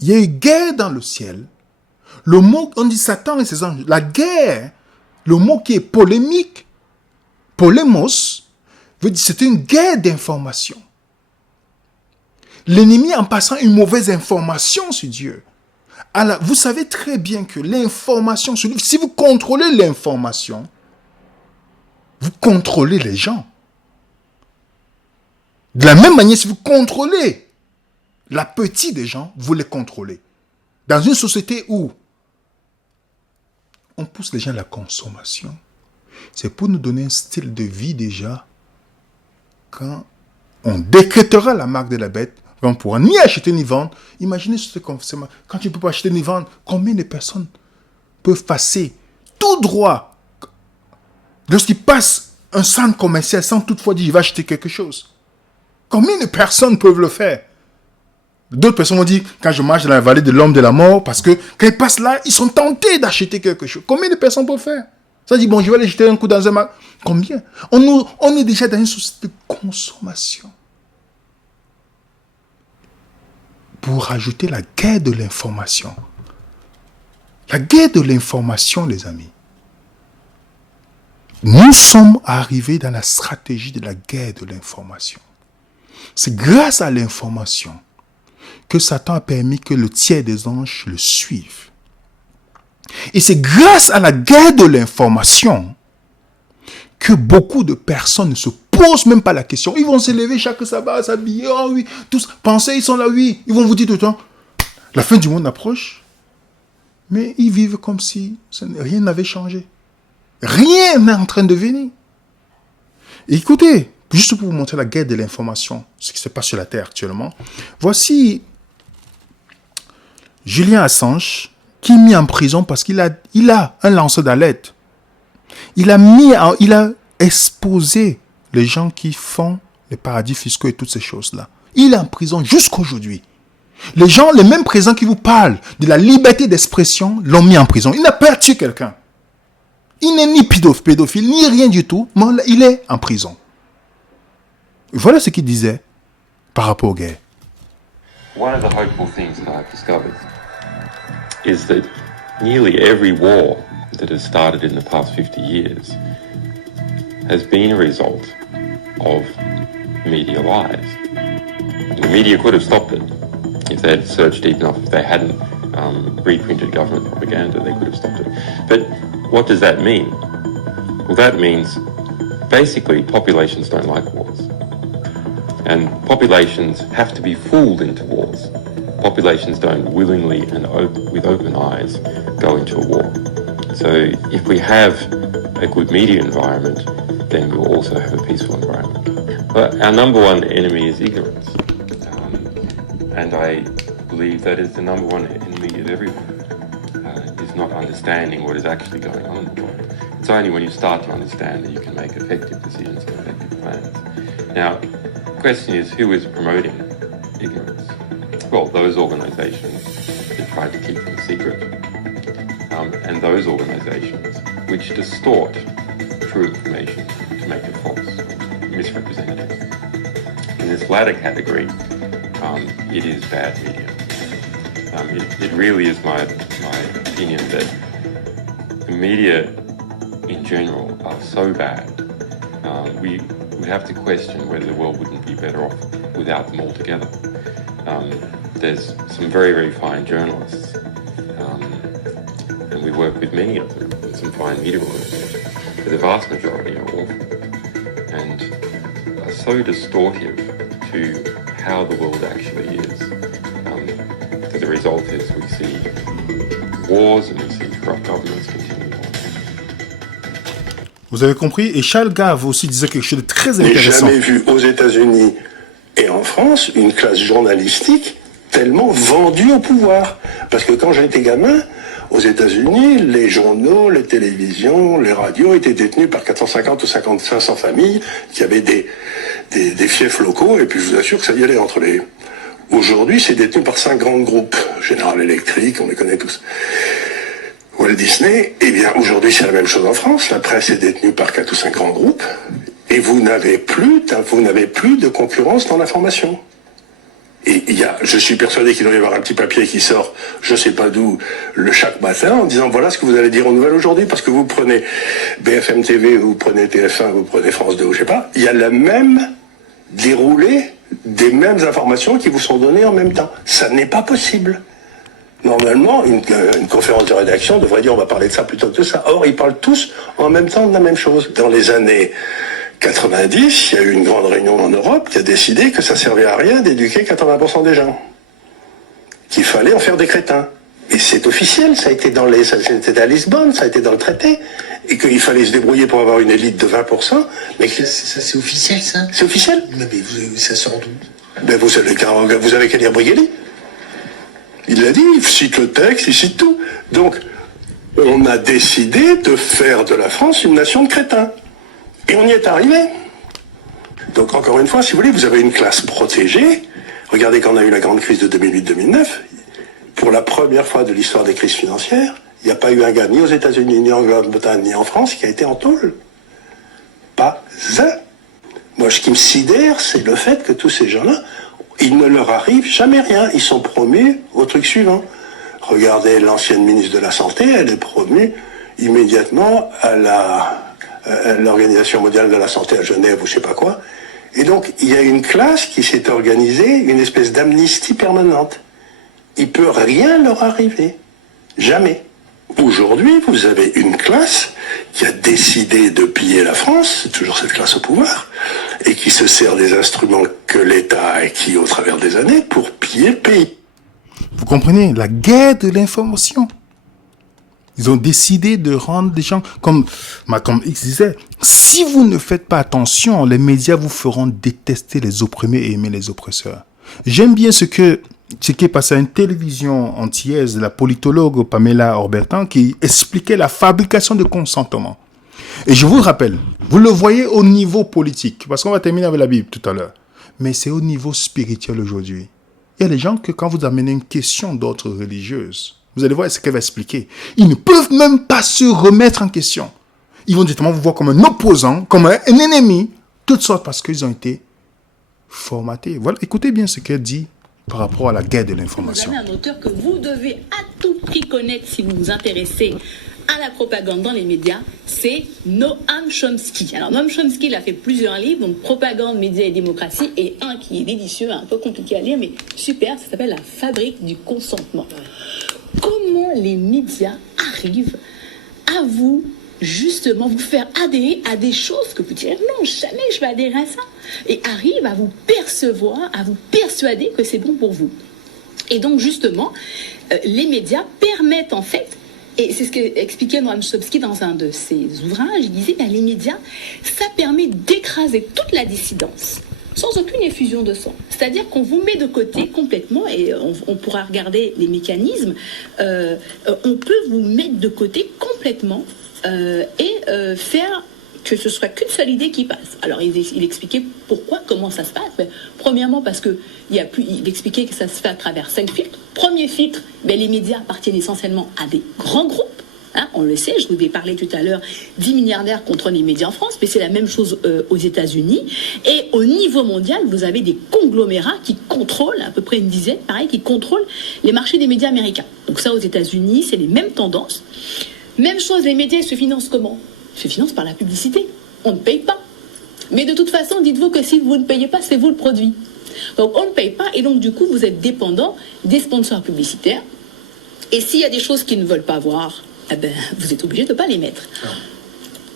Il y a une guerre dans le ciel. Le mot, on dit Satan et ses anges. La guerre, le mot qui est polémique, polémos, veut dire c'est une guerre d'information. L'ennemi en passant une mauvaise information sur Dieu. Alors, vous savez très bien que l'information, si vous contrôlez l'information, vous contrôlez les gens. De la même manière, si vous contrôlez l'appétit des gens, vous les contrôlez. Dans une société où on pousse les gens à la consommation, c'est pour nous donner un style de vie déjà. Quand on décrétera la marque de la bête, on ne pourra ni acheter ni vendre. Imaginez ce qu'on fait. Quand tu ne peux pas acheter ni vendre, combien de personnes peuvent passer tout droit lorsqu'ils passent un centre commercial sans toutefois dire « je vais acheter quelque chose ». Combien de personnes peuvent le faire? D'autres personnes vont dire « quand je marche dans la vallée de l'homme de la mort », parce que quand ils passent là, ils sont tentés d'acheter quelque chose. Combien de personnes peuvent faire? Ça dit, bon, je vais aller jeter un coup dans un magasin. Combien? On est déjà dans une société de consommation. Pour rajouter la guerre de l'information. La guerre de l'information, les amis. Nous sommes arrivés dans la stratégie de la guerre de l'information. C'est grâce à l'information que Satan a permis que le tiers des anges le suivent. Et c'est grâce à la guerre de l'information que beaucoup de personnes ne se posent même pas la question. Ils vont se lever chaque sabbat, s'habiller, oh oui, tous, pensez, ils sont là, oui. Ils vont vous dire tout le temps, la fin du monde approche. Mais ils vivent comme si rien n'avait changé. Rien n'est en train de venir. Et écoutez, juste pour vous montrer la guerre de l'information, ce qui se passe sur la Terre actuellement, voici Julian Assange, qui est mis en prison parce qu'il a un lanceur d'alerte. Il a exposé les gens qui font les paradis fiscaux et toutes ces choses-là. Il est en prison jusqu'aujourd'hui. Les gens, les mêmes présidents qui vous parlent de la liberté d'expression, l'ont mis en prison. Il n'a pas tué quelqu'un. Il n'est ni pédophile, ni rien du tout, mais il est en prison. Voilà ce qu'il disait par rapport aux gays. One of the hopeful things that I've discovered is that nearly every war that has started in the past 50 years has been a result of media lies. The media could have stopped it if they had searched deep enough, if they hadn't reprinted government propaganda, they could have stopped it. But what does that mean? Well, that means basically populations don't like wars. And populations have to be fooled into wars. Populations don't willingly and with open eyes go into a war. So if we have a good media environment, then we'll also have a peaceful environment. But our number one enemy is ignorance. And I believe that is the number one enemy of everyone, is not understanding what is actually going on in the world. It's only when you start to understand that you can make effective decisions and effective plans. Now, the question is, who is promoting ignorance? Well, those organisations that try to keep things secret, and those organisations which distort true information to make it false, misrepresentative. In this latter category, it is bad media. It really is my opinion that the media in general are so bad, we would have to question whether the world wouldn't be better off without them altogether. There's some very, very fine journalists, and we work with many of them, and some fine media organisations, but the vast majority are awful and are so distortive to how the world actually is. The result is we see wars and we see corrupt governments continue on. Vous avez compris? Et Charles Gave aussi disait quelque chose de très Je n'ai intéressant. jamais vu aux États-Unis et en France une classe journalistique tellement vendue au pouvoir. Parce que quand j'étais gamin, aux États-Unis, les journaux, les télévisions, les radios étaient détenus par 450 ou 500 familles qui avaient des fiefs locaux, et puis je vous assure que ça y allait entre les... Aujourd'hui, c'est détenu par 5 grands groupes. General Electric, on les connaît tous. Walt Disney, eh bien aujourd'hui c'est la même chose en France, la presse est détenue par 4 ou 5 grands groupes, et vous n'avez plus de concurrence dans l'information. Et je suis persuadé qu'il doit y avoir un petit papier qui sort, je sais pas d'où, chaque matin, en disant voilà ce que vous allez dire aux nouvelles aujourd'hui, parce que vous prenez BFM TV, vous prenez TF1, vous prenez France 2, ou je sais pas, il y a le même déroulé des mêmes informations qui vous sont données en même temps. Ça n'est pas possible. Normalement, une conférence de rédaction devrait dire on va parler de ça plutôt que de ça. Or, ils parlent tous en même temps de la même chose. Dans les années 90, il y a eu une grande réunion en Europe qui a décidé que ça servait à rien d'éduquer 80% des gens. Qu'il fallait en faire des crétins. Et c'est officiel, ça a été c'était à Lisbonne, ça a été dans le traité. Et qu'il fallait se débrouiller pour avoir une élite de 20%. Mais Ça, c'est officiel, ça? c'est officiel. Mais ça sort d'où? Ben vous avez qu'à lire Brigelli. Il l'a dit, il cite le texte, il cite tout. Donc, on a décidé de faire de la France une nation de crétins. Et on y est arrivé. Donc, encore une fois, si vous voulez, vous avez une classe protégée. Regardez quand on a eu la grande crise de 2008-2009. Pour la première fois de l'histoire des crises financières, il n'y a pas eu un gars, ni aux États-Unis, ni en Grande-Bretagne, ni en France, qui a été en tôle. Pas un. Moi, ce qui me sidère, c'est le fait que tous ces gens-là, il ne leur arrive jamais rien. Ils sont promus au truc suivant. Regardez l'ancienne ministre de la Santé, elle est promue immédiatement à l'Organisation mondiale de la santé à Genève ou je sais pas quoi. Et donc, il y a une classe qui s'est organisée, une espèce d'amnistie permanente. Il peut rien leur arriver. Jamais. Aujourd'hui, vous avez une classe qui a décidé de piller la France, c'est toujours cette classe au pouvoir, et qui se sert des instruments que l'État a acquis au travers des années pour piller le pays. Vous comprenez? La guerre de l'information. Ils ont décidé de rendre les gens, comme Malcolm X disait, si vous ne faites pas attention, les médias vous feront détester les opprimés et aimer les oppresseurs. J'aime bien ce qui est passé à une télévision antillaise de la politologue Pamela Orbertan qui expliquait la fabrication de consentement. Et je vous rappelle, vous le voyez au niveau politique, parce qu'on va terminer avec la Bible tout à l'heure, mais c'est au niveau spirituel aujourd'hui. Il y a des gens que quand vous amenez une question d'ordre religieuse, vous allez voir ce qu'elle va expliquer. Ils ne peuvent même pas se remettre en question. Ils vont directement vous voir comme un opposant, comme un ennemi, toutes sortes parce qu'ils ont été formatés. Voilà, écoutez bien ce qu'elle dit par rapport à la guerre de l'information. Vous avez un auteur que vous devez à tout prix connaître si vous vous intéressez à la propagande dans les médias, c'est Noam Chomsky. Alors Noam Chomsky, il a fait plusieurs livres, donc Propagande, médias et démocratie, et un qui est délicieux, un peu compliqué à lire, mais super, ça s'appelle La fabrique du consentement. Comment les médias arrivent à vous, justement, vous faire adhérer à des choses que vous direz non, jamais je vais adhérer à ça, et arrivent à vous percevoir, à vous persuader que c'est bon pour vous. Et donc justement, les médias permettent en fait, et c'est ce qu'expliquait Noam Chomsky dans un de ses ouvrages, il disait les médias, ça permet d'écraser toute la dissidence sans aucune effusion de sang. C'est-à-dire qu'on vous met de côté complètement, et on pourra regarder les mécanismes, on peut vous mettre de côté complètement et faire que ce soit qu'une seule idée qui passe. Alors il expliquait pourquoi, comment ça se passe. Ben, premièrement parce que il expliquait que ça se fait à travers 5 filtres. Premier filtre, ben, les médias appartiennent essentiellement à des grands groupes. Hein, on le sait, je vous ai parlé tout à l'heure, 10 milliardaires contre les médias en France, mais c'est la même chose aux États-Unis. Et au niveau mondial, vous avez des conglomérats qui contrôlent, à peu près une dizaine, pareil, qui contrôlent les marchés des médias américains. Donc ça, aux États-Unis, c'est les mêmes tendances. Même chose, les médias se financent comment ? Ils se financent par la publicité. On ne paye pas. Mais de toute façon, dites-vous que si vous ne payez pas, c'est vous le produit. Donc on ne paye pas, et donc du coup, vous êtes dépendant des sponsors publicitaires. Et s'il y a des choses qu'ils ne veulent pas voir, eh ben, vous êtes obligé de ne pas les mettre.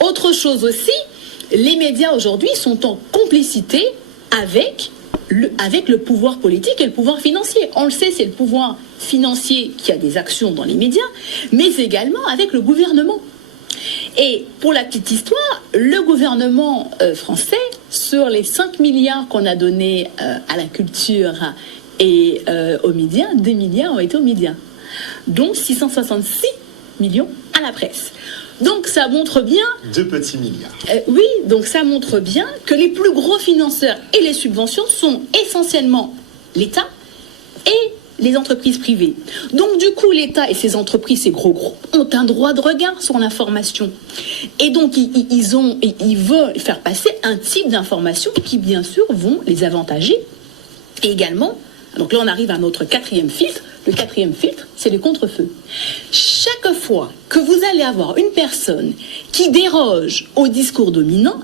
Autre chose aussi, les médias aujourd'hui sont en complicité avec le pouvoir politique et le pouvoir financier. On le sait, c'est le pouvoir financier qui a des actions dans les médias, mais également avec le gouvernement. Et pour la petite histoire, le gouvernement français, sur les 5 milliards qu'on a donnés à la culture et aux médias, 2 milliards ont été aux médias. Donc 666 millions à la presse. Donc ça montre bien... 2 petits milliards. Oui, donc ça montre bien que les plus gros financeurs et les subventions sont essentiellement l'État et les entreprises privées. Donc du coup, l'État et ses entreprises, ces gros groupes, ont un droit de regard sur l'information. Et donc ils veulent faire passer un type d'information qui, bien sûr, vont les avantager. Et également, donc là on arrive à notre 4e filtre. Le 4e filtre, c'est le contre-feu. Chaque fois que vous allez avoir une personne qui déroge au discours dominant,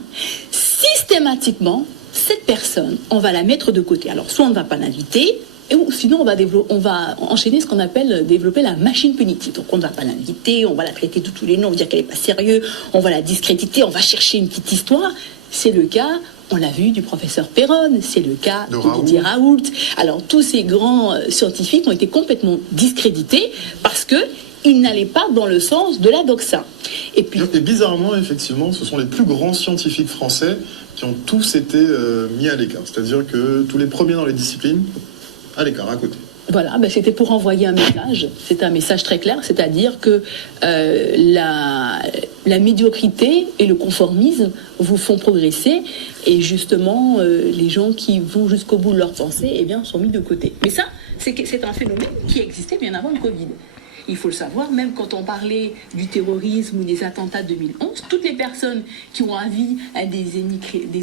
systématiquement, cette personne, on va la mettre de côté. Alors, soit on ne va pas l'inviter, ou sinon on va enchaîner ce qu'on appelle développer la machine punitive. Donc, on ne va pas l'inviter, on va la traiter de tous les noms, on va dire qu'elle n'est pas sérieuse, on va la discréditer, on va chercher une petite histoire. C'est le cas... On l'a vu du professeur Perron, c'est le cas de Didier Raoult. Alors tous ces grands scientifiques ont été complètement discrédités parce qu'ils n'allaient pas dans le sens de la doxa. Et bizarrement, effectivement, ce sont les plus grands scientifiques français qui ont tous été mis à l'écart. C'est-à-dire que tous les premiers dans les disciplines, à l'écart, à côté. Voilà, ben c'était pour envoyer un message. C'est un message très clair, c'est-à-dire que la médiocrité et le conformisme vous font progresser, et justement, les gens qui vont jusqu'au bout de leur pensée, eh bien, sont mis de côté. Mais ça, c'est un phénomène qui existait bien avant le Covid. Il faut le savoir, même quand on parlait du terrorisme ou des attentats de 2011, toutes les personnes qui ont avis à des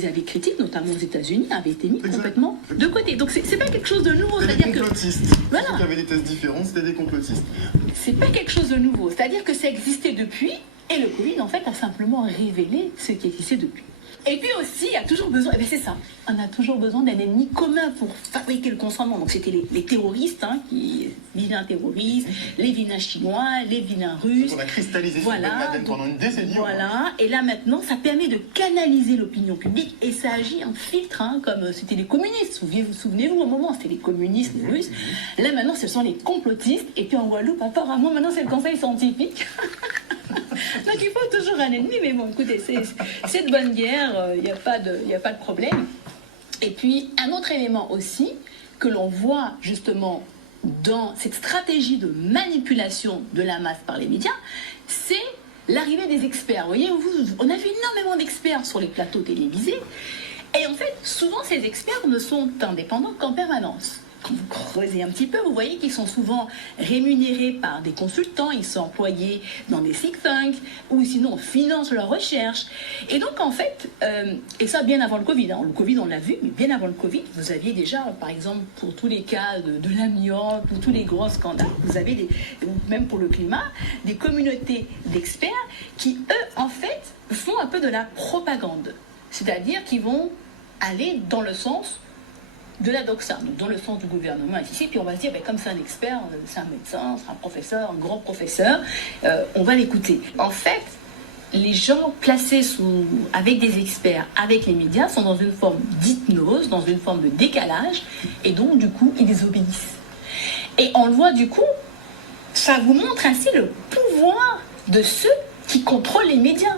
avis critiques, notamment aux États-Unis, avaient été mis complètement de côté. Donc c'est pas quelque chose de nouveau. C'était des complotistes. Voilà. Ceux qui avaient des thèses différentes, c'était des complotistes. C'est pas quelque chose de nouveau. C'est-à-dire que ça existait depuis, et le Covid, en fait, a simplement révélé ce qui existait depuis. Et puis aussi, il y a toujours besoin, et bien c'est ça, on a toujours besoin d'un ennemi commun pour fabriquer le consentement. Donc c'était les terroristes, les vilains terroristes, les vilains chinois, les vilains russes. On a cristallisé sur Ben Laden pendant une décennie. Voilà, et là maintenant, ça permet de canaliser l'opinion publique, et ça agit en filtre, comme c'était les communistes. Souvenez-vous au moment, c'était les communistes, les Russes. Là maintenant, ce sont les complotistes, et puis en Guadeloupe, apparemment, maintenant c'est le conseil scientifique. Donc il faut toujours un ennemi, mais bon, écoutez, c'est de bonne guerre, il n'y a pas de problème. Et puis, un autre élément aussi, que l'on voit justement dans cette stratégie de manipulation de la masse par les médias, c'est l'arrivée des experts. Vous voyez, on a vu énormément d'experts sur les plateaux télévisés, et en fait, souvent ces experts ne sont indépendants qu'en permanence. quand vous creusez un petit peu, vous voyez qu'ils sont souvent rémunérés par des consultants, ils sont employés dans des think tanks, ou sinon on finance leur recherche. Et donc en fait, et ça bien avant le Covid, le Covid on l'a vu, mais bien avant le Covid, vous aviez déjà, par exemple, pour tous les cas de l'amiante, pour tous les gros scandales, vous avez même pour le climat, des communautés d'experts qui, eux, en fait, font un peu de la propagande. C'est-à-dire qu'ils vont aller dans le sens de la doxa, donc dans le sens du gouvernement ici, puis on va se dire, comme c'est un expert, c'est un médecin, c'est un professeur, un grand professeur, on va l'écouter. En fait, les gens placés avec des experts, avec les médias, sont dans une forme d'hypnose, dans une forme de décalage, et donc du coup, ils obéissent. Et on le voit du coup, ça vous montre ainsi le pouvoir de ceux qui contrôlent les médias,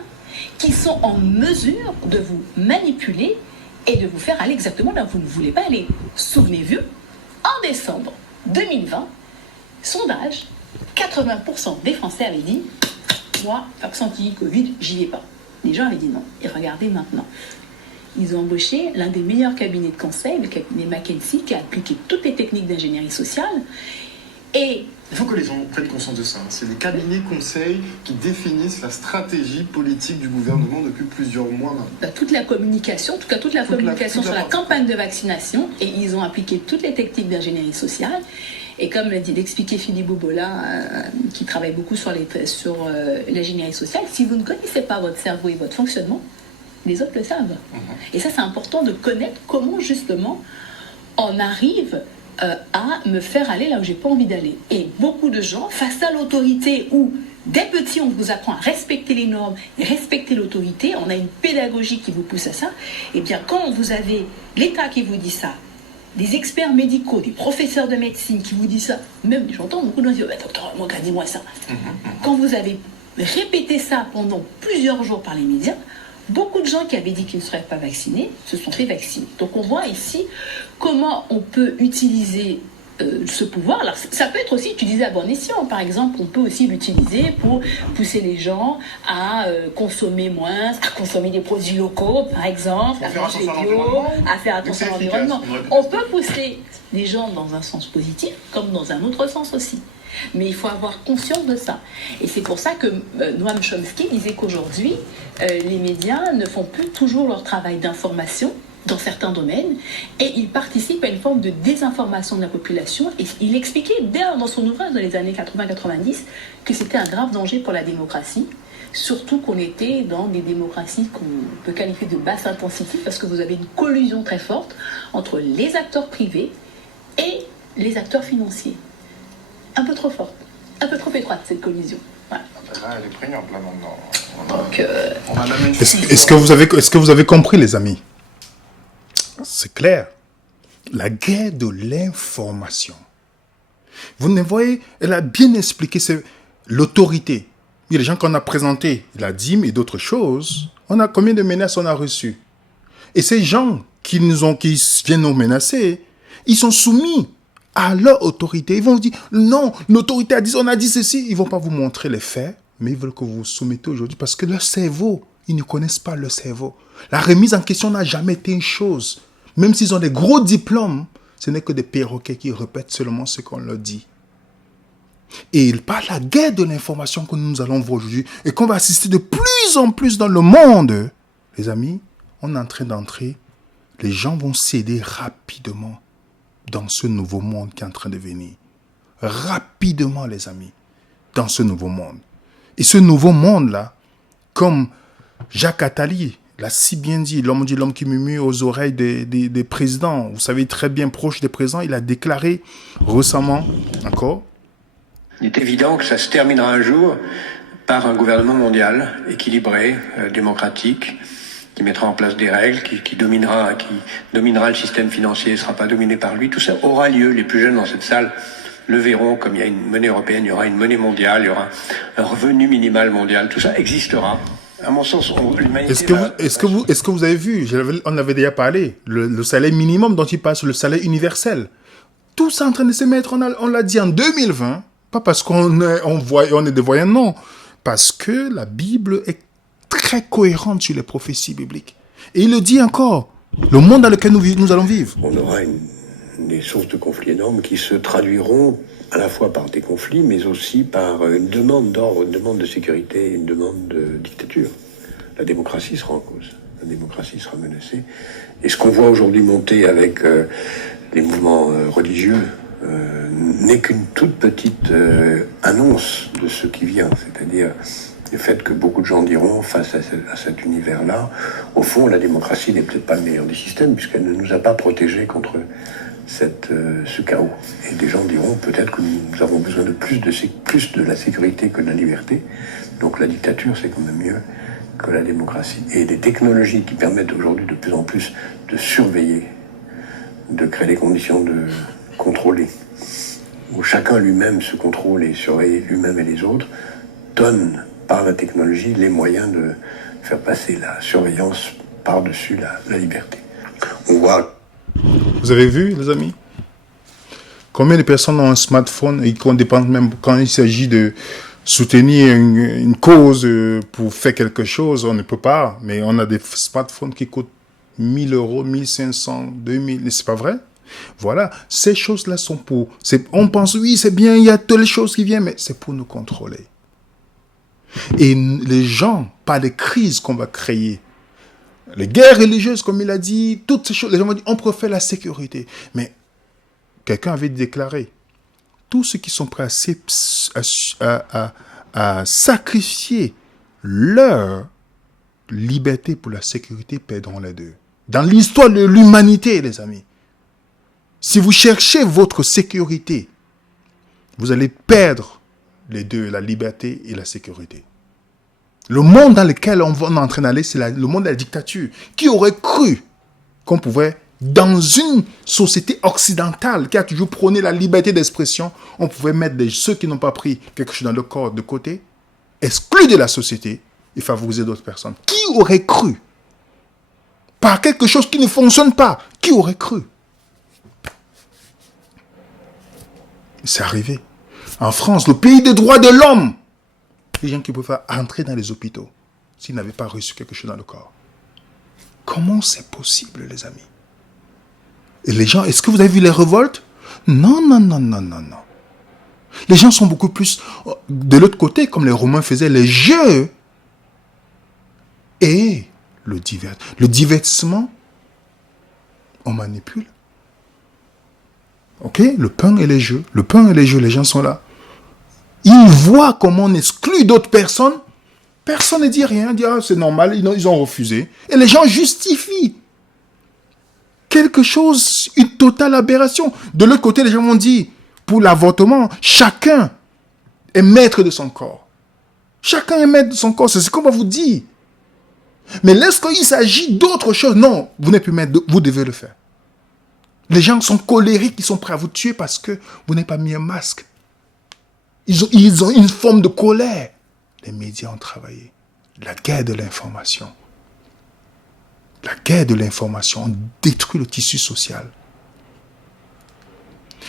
qui sont en mesure de vous manipuler et de vous faire aller exactement là où vous ne voulez pas aller. Souvenez-vous, en décembre 2020, sondage, 80% des Français avaient dit « Moi, vaccin anti-Covid, j'y vais pas ». Les gens avaient dit non. Et regardez maintenant. Ils ont embauché l'un des meilleurs cabinets de conseil, le cabinet McKinsey, qui a appliqué toutes les techniques d'ingénierie sociale. Et il faut que les gens prennent conscience de ça. C'est les cabinets conseils qui définissent la stratégie politique du gouvernement depuis plusieurs mois maintenant. Toute la communication, en tout cas toute la communication sur la campagne de vaccination, et ils ont appliqué toutes les techniques d'ingénierie sociale. Et comme l'expliquait Philippe Bobola, qui travaille beaucoup sur l'ingénierie sociale, si vous ne connaissez pas votre cerveau et votre fonctionnement, les autres le savent. Et ça, c'est important de connaître comment justement on arrive à me faire aller là où j'ai pas envie d'aller. Et beaucoup de gens, face à l'autorité où dès petit on vous apprend à respecter les normes et respecter l'autorité, on a une pédagogie qui vous pousse à ça, et bien quand vous avez l'État qui vous dit ça, des experts médicaux, des professeurs de médecine qui vous disent ça, même j'entends beaucoup de gens dire docteur, dis-moi ça. Quand vous avez répété ça pendant plusieurs jours par les médias, beaucoup de gens qui avaient dit qu'ils ne seraient pas vaccinés se sont fait vacciner. Donc on voit ici comment on peut utiliser ce pouvoir. Alors ça peut être aussi utilisé à bon escient. Par exemple, on peut aussi l'utiliser pour pousser les gens à consommer moins, à consommer des produits locaux, par exemple, à manger bio, à faire attention à l'environnement. On peut pousser les gens dans un sens positif comme dans un autre sens aussi. Mais il faut avoir conscience de ça. Et c'est pour ça que Noam Chomsky disait qu'aujourd'hui, les médias ne font plus toujours leur travail d'information dans certains domaines, et ils participent à une forme de désinformation de la population. Et il expliquait dans son ouvrage dans les années 80-90 que c'était un grave danger pour la démocratie, surtout qu'on était dans des démocraties qu'on peut qualifier de basse intensité, parce que vous avez une collusion très forte entre les acteurs privés et les acteurs financiers. Un peu trop forte, un peu trop étroite cette collision. Voilà. Là, elle est prégnante là maintenant. Donc, Est-ce que vous avez compris, les amis? C'est clair. La guerre de l'information. Vous ne voyez, elle a bien expliqué, c'est l'autorité. Il y a des gens qu'on a présentés, la dîme et d'autres choses. Combien de menaces on a reçues? Et ces gens qui viennent nous menacer, ils sont soumis à leur autorité. Ils vont vous dire, non, l'autorité a dit, on a dit ceci. Ils ne vont pas vous montrer les faits, mais ils veulent que vous vous soumettez aujourd'hui parce que leur cerveau, ils ne connaissent pas leur cerveau. La remise en question n'a jamais été une chose. Même s'ils ont des gros diplômes, ce n'est que des perroquets qui répètent seulement ce qu'on leur dit. Et par la guerre de l'information que nous allons voir aujourd'hui et qu'on va assister de plus en plus dans le monde, les amis, on est en train d'entrer. Les gens vont céder rapidement dans ce nouveau monde qui est en train de venir. Rapidement, les amis, dans ce nouveau monde. Et ce nouveau monde-là, comme Jacques Attali l'a si bien dit, l'homme qui murmure aux oreilles des présidents, vous savez, très bien proche des présidents, il a déclaré récemment, encore. Il est évident que ça se terminera un jour par un gouvernement mondial, équilibré, démocratique, qui mettra en place des règles, qui dominera le système financier, ne sera pas dominé par lui. Tout ça aura lieu. Les plus jeunes dans cette salle le verront, comme il y a une monnaie européenne, il y aura une monnaie mondiale, il y aura un revenu minimal mondial. Tout ça existera. À mon sens, l'humanité... Est-ce que vous avez vu, on avait déjà parlé, le salaire minimum dont il passe, le salaire universel. Tout ça est en train de se mettre, on l'a dit en 2020, pas parce qu'on est des voyants, non. Parce que la Bible est très cohérente sur les prophéties bibliques. Et il le dit encore, le monde dans lequel nous allons vivre. On aura une des sources de conflits énormes qui se traduiront à la fois par des conflits, mais aussi par une demande d'ordre, une demande de sécurité, une demande de dictature. La démocratie sera en cause, la démocratie sera menacée. Et ce qu'on voit aujourd'hui monter avec les mouvements religieux n'est qu'une toute petite annonce de ce qui vient, c'est-à-dire le fait que beaucoup de gens diront, face à cet univers-là, au fond, la démocratie n'est peut-être pas le meilleur des systèmes, puisqu'elle ne nous a pas protégés contre ce chaos. Et des gens diront, peut-être que nous avons besoin de plus de la sécurité que de la liberté, donc la dictature, c'est quand même mieux que la démocratie. Et des technologies qui permettent aujourd'hui de plus en plus de surveiller, de créer des conditions de contrôler, où chacun lui-même se contrôle et surveille lui-même et les autres, donnent par la technologie les moyens de faire passer la surveillance par-dessus la liberté. On voit... Vous avez vu, les amis? Combien de personnes ont un smartphone et qu'on dépend même quand il s'agit de soutenir une cause pour faire quelque chose, on ne peut pas, mais on a des smartphones qui coûtent 1000 euros, 1500, 2000, c'est pas vrai? Voilà, ces choses-là sont pour... On pense, oui, c'est bien, il y a telle chose qui vient, mais c'est pour nous contrôler. Et les gens, par les crises qu'on va créer, les guerres religieuses, comme il a dit, toutes ces choses, les gens vont dire, on préfère la sécurité. Mais quelqu'un avait déclaré, tous ceux qui sont prêts à sacrifier leur liberté pour la sécurité perdront les deux. Dans l'histoire de l'humanité, les amis, si vous cherchez votre sécurité, vous allez perdre les deux, la liberté et la sécurité. Le monde dans lequel on est en train d'aller, c'est le monde de la dictature. Qui aurait cru qu'on pouvait, dans une société occidentale qui a toujours prôné la liberté d'expression, on pouvait mettre ceux qui n'ont pas pris quelque chose dans le corps de côté, exclus de la société et favoriser d'autres personnes. Qui aurait cru? Par quelque chose qui ne fonctionne pas. Qui aurait cru? C'est arrivé. En France, le pays des droits de l'homme, les gens qui pouvaient entrer dans les hôpitaux s'ils n'avaient pas reçu quelque chose dans le corps. Comment c'est possible, les amis? Et les gens, est-ce que vous avez vu les révoltes? Non. Les gens sont beaucoup plus de l'autre côté, comme les Romains faisaient les jeux et le divertissement, on manipule. Ok? Le pain et les jeux, les gens sont là. Ils voient comment on exclut d'autres personnes. Personne ne dit rien, dit c'est normal, ils ont refusé. Et les gens justifient quelque chose, une totale aberration. De l'autre côté, les gens m'ont dit, pour l'avortement, chacun est maître de son corps. Chacun est maître de son corps, c'est ce qu'on va vous dire. Mais lorsqu'il s'agit d'autre chose, non, vous n'êtes plus maître, vous devez le faire. Les gens sont colériques, ils sont prêts à vous tuer parce que vous n'avez pas mis un masque. Ils ont une forme de colère. Les médias ont travaillé. La guerre de l'information. La guerre de l'information détruit le tissu social.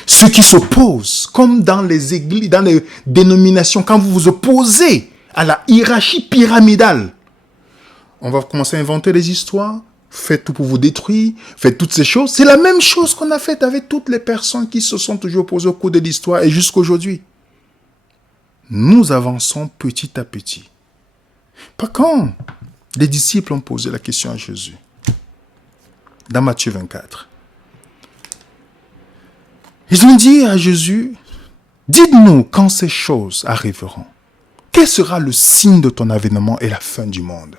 Ceux qui s'opposent, comme dans les églises, dans les dénominations, quand vous vous opposez à la hiérarchie pyramidale, on va commencer à inventer des histoires, faites tout pour vous détruire, faites toutes ces choses. C'est la même chose qu'on a faite avec toutes les personnes qui se sont toujours opposées au cours de l'histoire et jusqu'à aujourd'hui. Nous avançons petit à petit. Par quand les disciples ont posé la question à Jésus, dans Matthieu 24, ils ont dit à Jésus, dites-nous quand ces choses arriveront. Quel sera le signe de ton avènement et la fin du monde?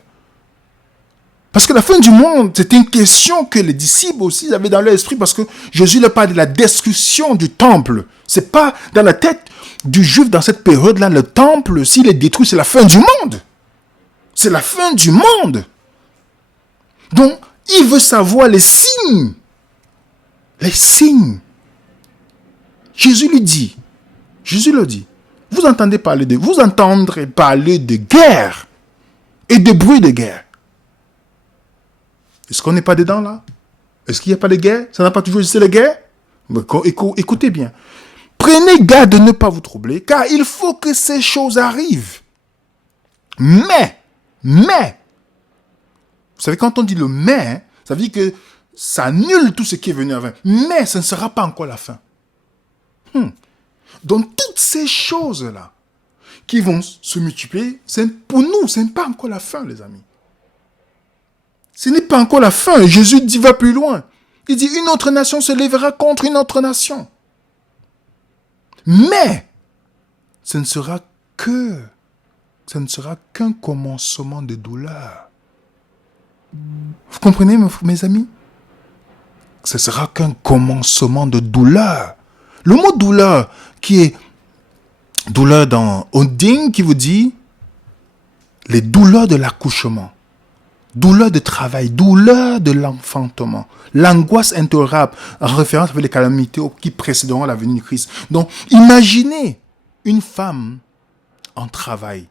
Parce que la fin du monde, c'était une question que les disciples aussi avaient dans leur esprit, parce que Jésus leur parle de la destruction du temple. C'est pas dans la tête du juif dans cette période-là, le temple, s'il est détruit, c'est la fin du monde. C'est la fin du monde. Donc, il veut savoir les signes. Les signes. Jésus le dit, vous entendrez parler de guerre et de bruit de guerre. Est-ce qu'on n'est pas dedans là? Est-ce qu'il n'y a pas de guerre? Ça n'a pas toujours existé de guerre? Écoutez bien. Prenez garde de ne pas vous troubler, car il faut que ces choses arrivent. Mais, vous savez, quand on dit le mais, ça veut dire que ça annule tout ce qui est venu avant. Mais ce ne sera pas encore la fin. Donc toutes ces choses-là qui vont se multiplier, pour nous, ce n'est pas encore la fin, les amis. Ce n'est pas encore la fin. Jésus dit, va plus loin. Il dit, une autre nation se lèvera contre une autre nation. Mais, ce ne sera qu'un commencement de douleur. Vous comprenez, mes amis? Ce sera qu'un commencement de douleur. Le mot douleur, qui est douleur dans Odin, qui vous dit les douleurs de l'accouchement, douleur de travail, douleur de l'enfantement, l'angoisse intolérable, en référence avec les calamités qui précéderont la venue du Christ. Donc, imaginez une femme en travail.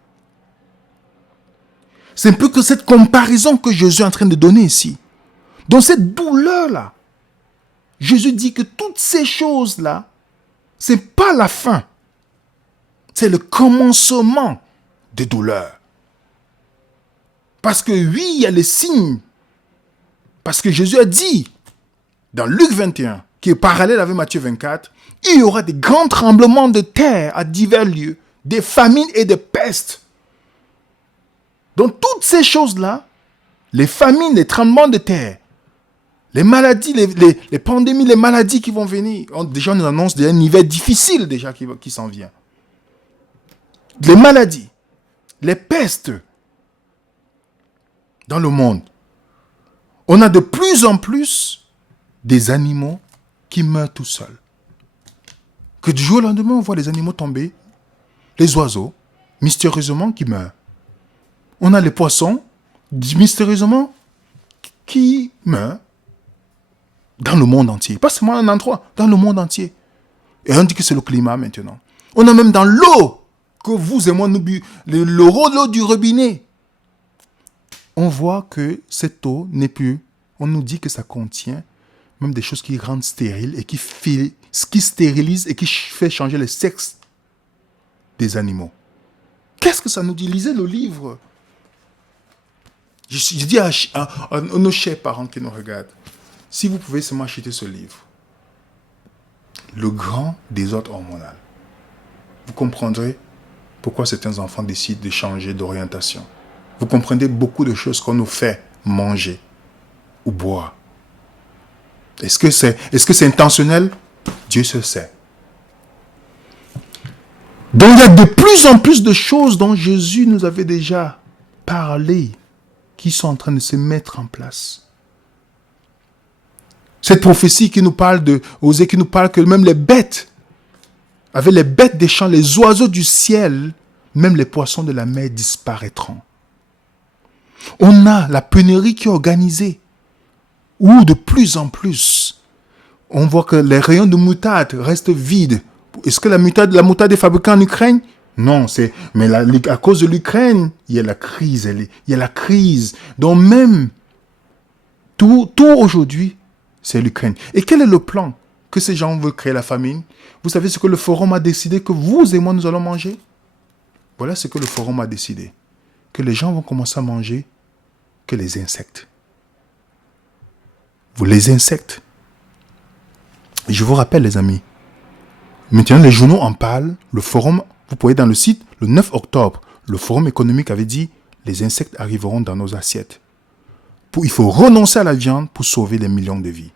C'est un peu que cette comparaison que Jésus est en train de donner ici. Dans cette douleur-là, Jésus dit que toutes ces choses-là, ce n'est pas la fin. C'est le commencement des douleurs. Parce que oui, il y a les signes. Parce que Jésus a dit, dans Luc 21, qui est parallèle avec Matthieu 24, il y aura des grands tremblements de terre à divers lieux, des famines et des pestes. Donc toutes ces choses-là, les famines, les tremblements de terre, les maladies, les pandémies, les maladies qui vont venir, déjà on nous annonce un hiver difficile déjà qui s'en vient. Les maladies, les pestes dans le monde. On a de plus en plus des animaux qui meurent tout seuls. Que du jour au lendemain, on voit les animaux tomber, les oiseaux, mystérieusement qui meurent. On a les poissons, mystérieusement, qui meurent dans le monde entier. Pas seulement un endroit, dans le monde entier. Et on dit que c'est le climat maintenant. On a même dans l'eau, que vous et moi nous buvons, l'eau du robinet. On voit que cette eau n'est plus, on nous dit que ça contient même des choses qui rendent stériles et qui stérilisent et qui fait changer le sexe des animaux. Qu'est-ce que ça nous dit? Lisez le livre. Je dis à nos chers parents qui nous regardent, si vous pouvez seulement acheter ce livre, Le grand désordre hormonal, vous comprendrez pourquoi certains enfants décident de changer d'orientation. Vous comprendrez beaucoup de choses qu'on nous fait manger ou boire. Est-ce que c'est intentionnel? Dieu se sait. Donc il y a de plus en plus de choses dont Jésus nous avait déjà parlé qui sont en train de se mettre en place. Cette prophétie qui nous parle Osée qui nous parle que même les bêtes, avec les bêtes des champs, les oiseaux du ciel, même les poissons de la mer disparaîtront. On a la pénurie qui est organisée, où de plus en plus, on voit que les rayons de moutarde restent vides. Est-ce que la moutarde est fabriquée en Ukraine? Non, mais à cause de l'Ukraine, il y a la crise. Il y a la crise. Donc même, tout aujourd'hui, c'est l'Ukraine. Et quel est le plan que ces gens veulent créer la famine? Vous savez ce que le forum a décidé que vous et moi nous allons manger? Voilà ce que le forum a décidé. Que les gens vont commencer à manger que les insectes. Les insectes. Et je vous rappelle les amis, maintenant les journaux en parlent, le forum, vous pouvez dans le site, le 9 octobre, le forum économique avait dit, les insectes arriveront dans nos assiettes. Il faut renoncer à la viande pour sauver des millions de vies.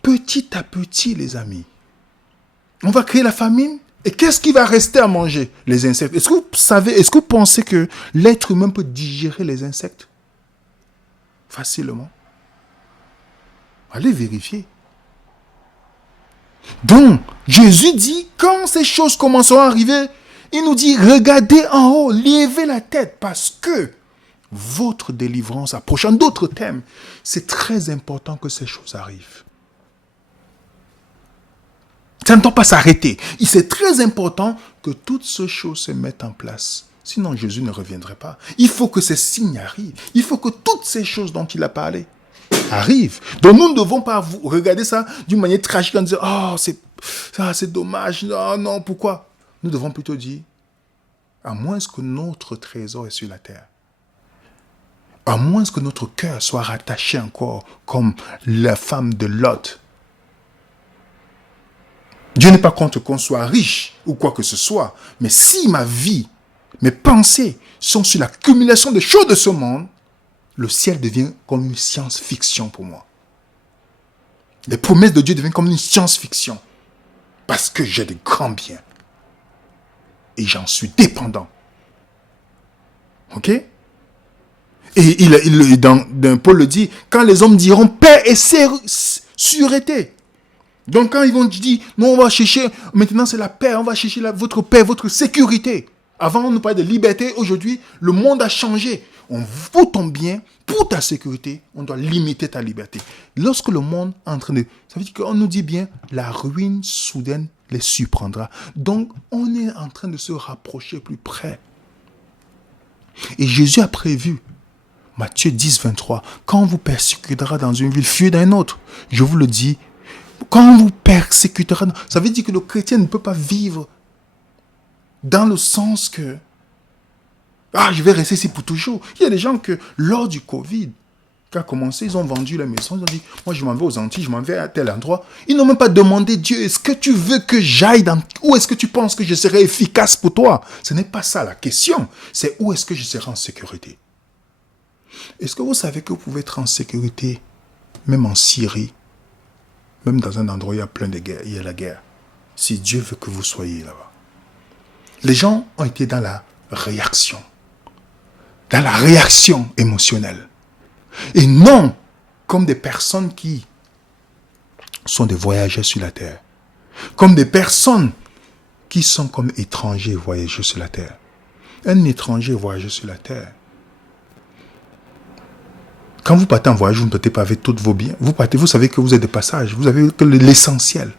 Petit à petit les amis, on va créer la famine. Et qu'est-ce qui va rester à manger? Les insectes. Est-ce que vous pensez que l'être humain peut digérer les insectes? Facilement. Allez vérifier. Donc, Jésus dit, quand ces choses commenceront à arriver, il nous dit, regardez en haut, levez la tête, parce que votre délivrance approche. En d'autres termes, c'est très important que ces choses arrivent. Ça ne doit pas s'arrêter. C'est très important que toutes ces choses se mettent en place. Sinon, Jésus ne reviendrait pas. Il faut que ces signes arrivent. Il faut que toutes ces choses dont il a parlé arrivent. Donc, nous ne devons pas regarder ça d'une manière tragique en disant « Oh, c'est dommage. Non, pourquoi ?» Nous devons plutôt dire « À moins que notre trésor est sur la terre. » À moins que notre cœur soit rattaché encore comme la femme de Lot. Dieu n'est pas contre qu'on soit riche ou quoi que ce soit. Mais si ma vie, mes pensées sont sur l'accumulation des choses de ce monde, le ciel devient comme une science-fiction pour moi. Les promesses de Dieu deviennent comme une science-fiction. Parce que j'ai de grands biens. Et j'en suis dépendant. Ok? Et Paul le dit, quand les hommes diront paix et sûreté. Donc quand ils vont dire, non, on va chercher, maintenant c'est la paix, on va chercher votre paix, votre sécurité. Avant, on nous parlait de liberté, aujourd'hui, le monde a changé. Pour ton bien, pour ta sécurité, on doit limiter ta liberté. Lorsque le monde est en train de... Ça veut dire qu'on nous dit bien, la ruine soudaine les surprendra. Donc, on est en train de se rapprocher plus près. Et Jésus a prévu, Matthieu 10, 23, quand on vous persécutera dans une ville, fuyez dans une autre. Je vous le dis, quand on vous persécutera, ça veut dire que le chrétien ne peut pas vivre dans le sens que je vais rester ici pour toujours. Il y a des gens que, lors du Covid, qui a commencé, ils ont vendu la maison, ils ont dit, moi je m'en vais aux Antilles, je m'en vais à tel endroit. Ils n'ont même pas demandé, Dieu, est-ce que tu veux que j'aille où est-ce que tu penses que je serai efficace pour toi? Ce n'est pas ça la question. C'est où est-ce que je serai en sécurité? Est-ce que vous savez que vous pouvez être en sécurité, même en Syrie, même dans un endroit où il y a plein de guerres, il y a la guerre, si Dieu veut que vous soyez là-bas? Les gens ont été dans la réaction émotionnelle. Et non comme des personnes qui sont des voyageurs sur la terre. Comme des personnes qui sont comme étrangers voyageurs sur la terre. Un étranger voyageur sur la terre. Quand vous partez en voyage, vous ne partez pas avec tous vos biens. Vous partez, vous savez que vous êtes de passage. Vous avez que l'essentiel.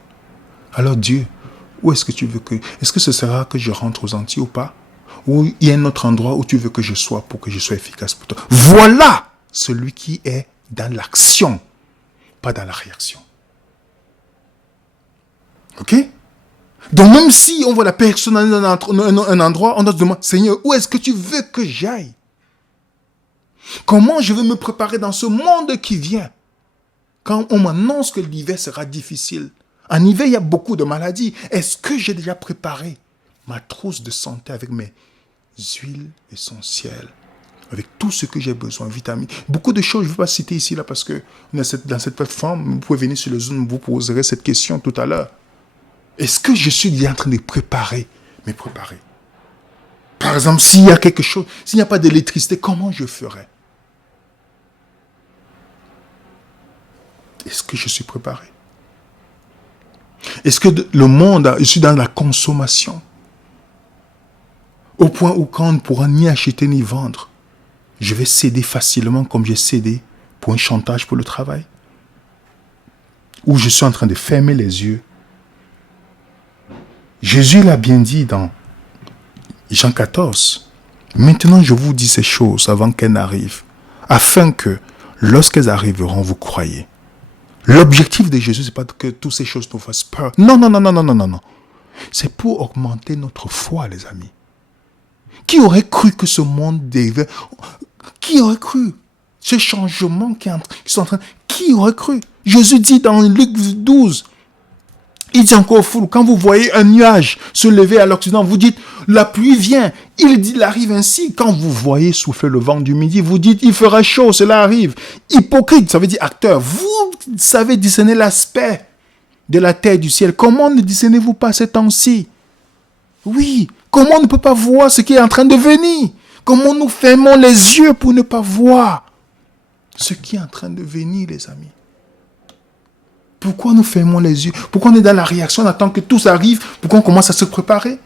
Alors Dieu, où est-ce que tu veux que... Est-ce que ce sera que je rentre aux Antilles ou pas? Ou il y a un autre endroit où tu veux que je sois pour que je sois efficace pour toi? Voilà celui qui est dans l'action, pas dans la réaction. Ok? Donc même si on voit la personne dans un endroit, on doit se demander, Seigneur, où est-ce que tu veux que j'aille? Comment je veux me préparer dans ce monde qui vient? Quand on m'annonce que l'hiver sera difficile, en hiver, il y a beaucoup de maladies. Est-ce que j'ai déjà préparé ma trousse de santé avec mes huiles essentielles, avec tout ce que j'ai besoin, vitamines, beaucoup de choses, je ne vais pas citer ici là parce que dans cette plateforme, vous pouvez venir sur le Zoom, vous poserez cette question tout à l'heure. Est-ce que je suis déjà en train de me préparer? Par exemple, s'il y a quelque chose, s'il n'y a pas d'électricité, comment je ferai? Est-ce que je suis préparé? Est-ce que le monde, je suis dans la consommation? Au point où quand on ne pourra ni acheter ni vendre, je vais céder facilement comme j'ai cédé pour un chantage pour le travail? Ou je suis en train de fermer les yeux? Jésus l'a bien dit dans Jean 14. Maintenant je vous dis ces choses avant qu'elles n'arrivent, afin que lorsqu'elles arriveront, vous croyez. L'objectif de Jésus, ce n'est pas que toutes ces choses nous fassent peur. Non. C'est pour augmenter notre foi, les amis. Qui aurait cru que ce monde devait... Qui aurait cru ce changement qui sont en train... Qui aurait cru? Jésus dit dans Luc 12, il dit encore au foule, quand vous voyez un nuage se lever à l'Occident, vous dites, la pluie vient. Il arrive ainsi. Quand vous voyez souffler le vent du midi, vous dites, il fera chaud, cela arrive. Hypocrite, ça veut dire acteur. Vous savez discerner l'aspect de la terre et du ciel. Comment ne discernez-vous pas ces temps-ci? Oui, comment on ne peut pas voir ce qui est en train de venir? Comment nous fermons les yeux pour ne pas voir ce qui est en train de venir, les amis? Pourquoi nous fermons les yeux? Pourquoi on est dans la réaction, on attend que tout arrive? Pourquoi on commence à se préparer?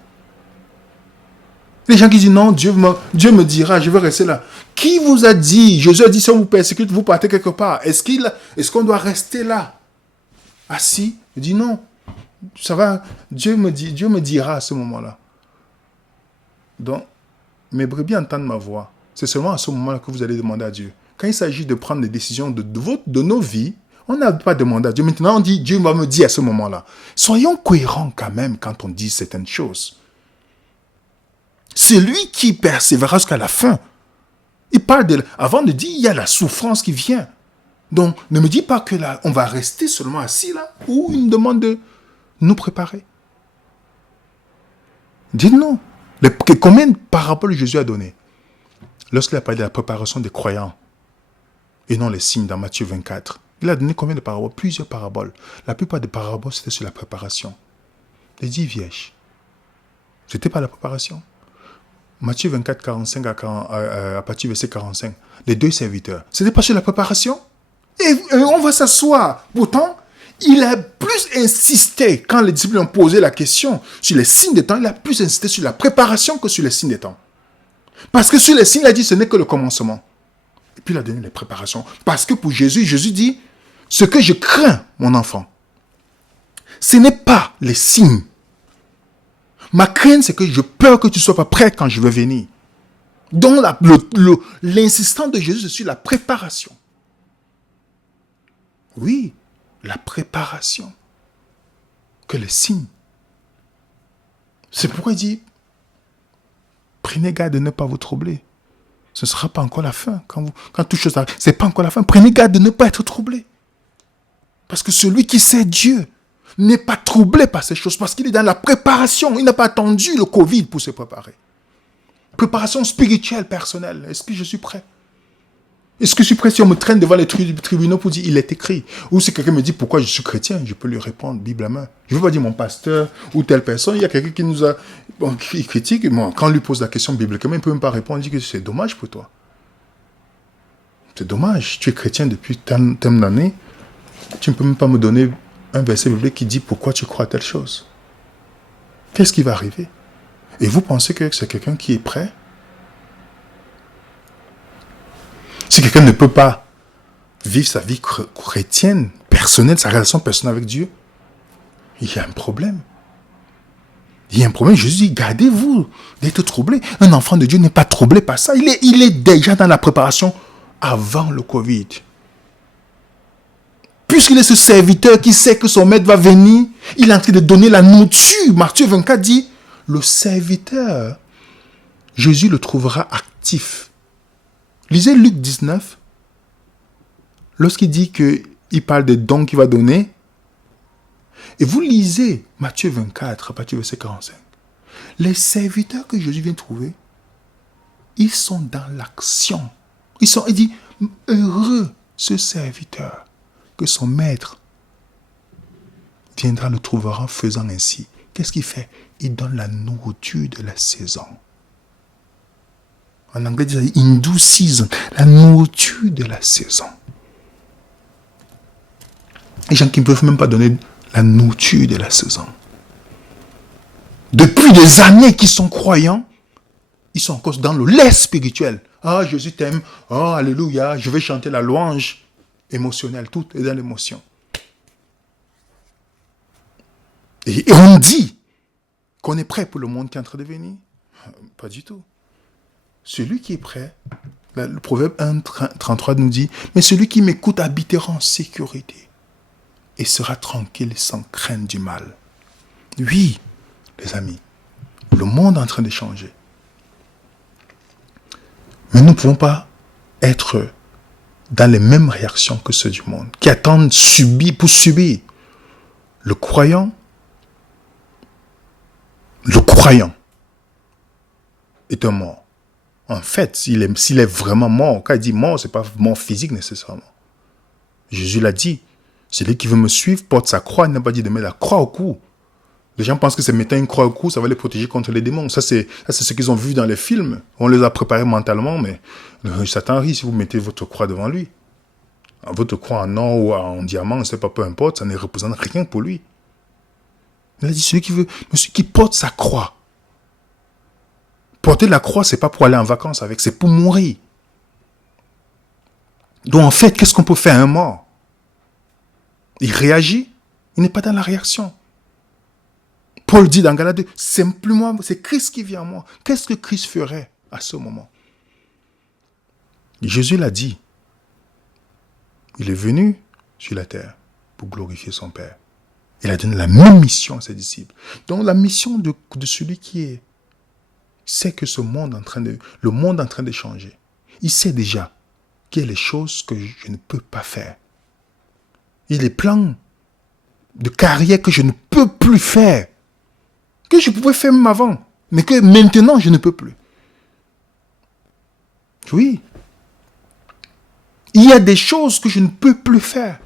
Les gens qui disent non, Dieu me dira, je vais rester là. Qui vous a dit? Jésus a dit, si on vous persécute, vous partez quelque part. Est-ce qu'on doit rester là? Assis? Il dit non. Ça va, Dieu me dira à ce moment-là. Donc, mes brebis entendent ma voix. C'est seulement à ce moment-là que vous allez demander à Dieu. Quand il s'agit de prendre des décisions de nos vies, on n'a pas demandé à Dieu. Maintenant, on dit, Dieu va me dire à ce moment-là. Soyons cohérents quand même quand on dit certaines choses. C'est lui qui persévérera jusqu'à la fin. Il parle avant de dire, il y a la souffrance qui vient. Donc, ne me dis pas que là, on va rester seulement assis là, ou il me demande de nous préparer. Dites non. Combien de paraboles Jésus a donné lorsqu'il a parlé de la préparation des croyants et non les signes dans Matthieu 24? Il a donné combien de paraboles? Plusieurs paraboles. La plupart des paraboles, c'était sur la préparation. Les 10 vierges. C'était pas la préparation. Matthieu 24, 45 à partir du verset 45. Les 2 serviteurs. C'était pas sur la préparation? Et on va s'asseoir. Pourtant, il a plus insisté, quand les disciples ont posé la question sur les signes des temps, il a plus insisté sur la préparation que sur les signes des temps. Parce que sur les signes, il a dit ce n'est que le commencement. Et puis il a donné les préparations. Parce que pour Jésus, Jésus dit, ce que je crains, mon enfant, ce n'est pas les signes. Ma crainte, c'est que je peur que tu ne sois pas prêt quand je vais venir. Donc l'insistance de Jésus, c'est sur la préparation. Oui, la préparation. Que les signes. C'est pourquoi il dit, prenez garde de ne pas vous troubler. Ce ne sera pas encore la fin. Quand toute chose arrive, ce n'est pas encore la fin. Prenez garde de ne pas être troublé. Parce que celui qui sait Dieu n'est pas troublé par ces choses. Parce qu'il est dans la préparation. Il n'a pas attendu le Covid pour se préparer. Préparation spirituelle, personnelle. Est-ce que je suis prêt? Est-ce que je suis prêt si on me traîne devant les tribunaux pour dire il est écrit? Ou si quelqu'un me dit pourquoi je suis chrétien, je peux lui répondre, Bible à main. Je ne veux pas dire mon pasteur ou telle personne. Il y a quelqu'un qui nous a qui critique. Moi, quand on lui pose la question bibliquement, il ne peut même pas répondre. Il dit que c'est dommage pour toi. C'est dommage. Tu es chrétien depuis tant d'années. Tu ne peux même pas me donner un verset biblique qui dit pourquoi tu crois à telle chose. Qu'est-ce qui va arriver? Et vous pensez que c'est quelqu'un qui est prêt? Si quelqu'un ne peut pas vivre sa vie chrétienne, personnelle, sa relation personnelle avec Dieu, il y a un problème. Il y a un problème. Jésus dit, gardez-vous d'être troublé. Un enfant de Dieu n'est pas troublé par ça. Il est déjà dans la préparation avant le Covid. Puisqu'il est ce serviteur qui sait que son maître va venir, il est en train de donner la nourriture. Matthieu 24 dit, le serviteur, Jésus le trouvera actif. Lisez Luc 19, lorsqu'il dit qu'il parle des dons qu'il va donner. Et vous lisez Matthieu 24, à partir du verset 45. Les serviteurs que Jésus vient trouver, ils sont dans l'action. Il dit, heureux ce serviteur, que son maître viendra le trouver en faisant ainsi. Qu'est-ce qu'il fait? Il donne la nourriture de la saison. En anglais, il dit in due season, la nourriture de la saison. Les gens qui ne peuvent même pas donner la nourriture de la saison. Depuis des années qu'ils sont croyants, ils sont encore dans le lait spirituel. Ah, Jésus t'aime. Oh, alléluia, je vais chanter la louange émotionnelle. Tout est dans l'émotion. Et on dit qu'on est prêt pour le monde qui est en train de venir. Pas du tout. Celui qui est prêt, le Proverbe 1:33 nous dit, mais celui qui m'écoute habitera en sécurité et sera tranquille sans crainte du mal. Oui, les amis, le monde est en train de changer. Mais nous ne pouvons pas être dans les mêmes réactions que ceux du monde, qui attendent pour subir. Le croyant est un mort. En fait, s'il est vraiment mort, quand il dit mort, ce n'est pas mort physique nécessairement. Jésus l'a dit. Celui qui veut me suivre porte sa croix. Il n'a pas dit de mettre la croix au cou. Les gens pensent que c'est mettant une croix au cou, ça va les protéger contre les démons. Ça, c'est ce qu'ils ont vu dans les films. On les a préparés mentalement, mais Satan rit si vous mettez votre croix devant lui. Votre croix en or ou en diamant, c'est pas, peu importe, ça ne représente rien pour lui. Il a dit, celui qui porte sa croix. Porter la croix, c'est pas pour aller en vacances avec, c'est pour mourir. Donc en fait, qu'est-ce qu'on peut faire à un mort? Il réagit, il n'est pas dans la réaction. Paul dit dans Galates 2, simplement, c'est Christ qui vient en moi. Qu'est-ce que Christ ferait à ce moment? Jésus l'a dit. Il est venu sur la terre pour glorifier son Père. Il a donné la même mission à ses disciples. Donc la mission de celui qui sait que le monde est en train de changer. Il sait déjà qu'il y a les choses que je ne peux pas faire. Il y a les plans de carrière que je ne peux plus faire. Que je pouvais faire même avant. Mais que maintenant, je ne peux plus. Oui. Il y a des choses que je ne peux plus faire.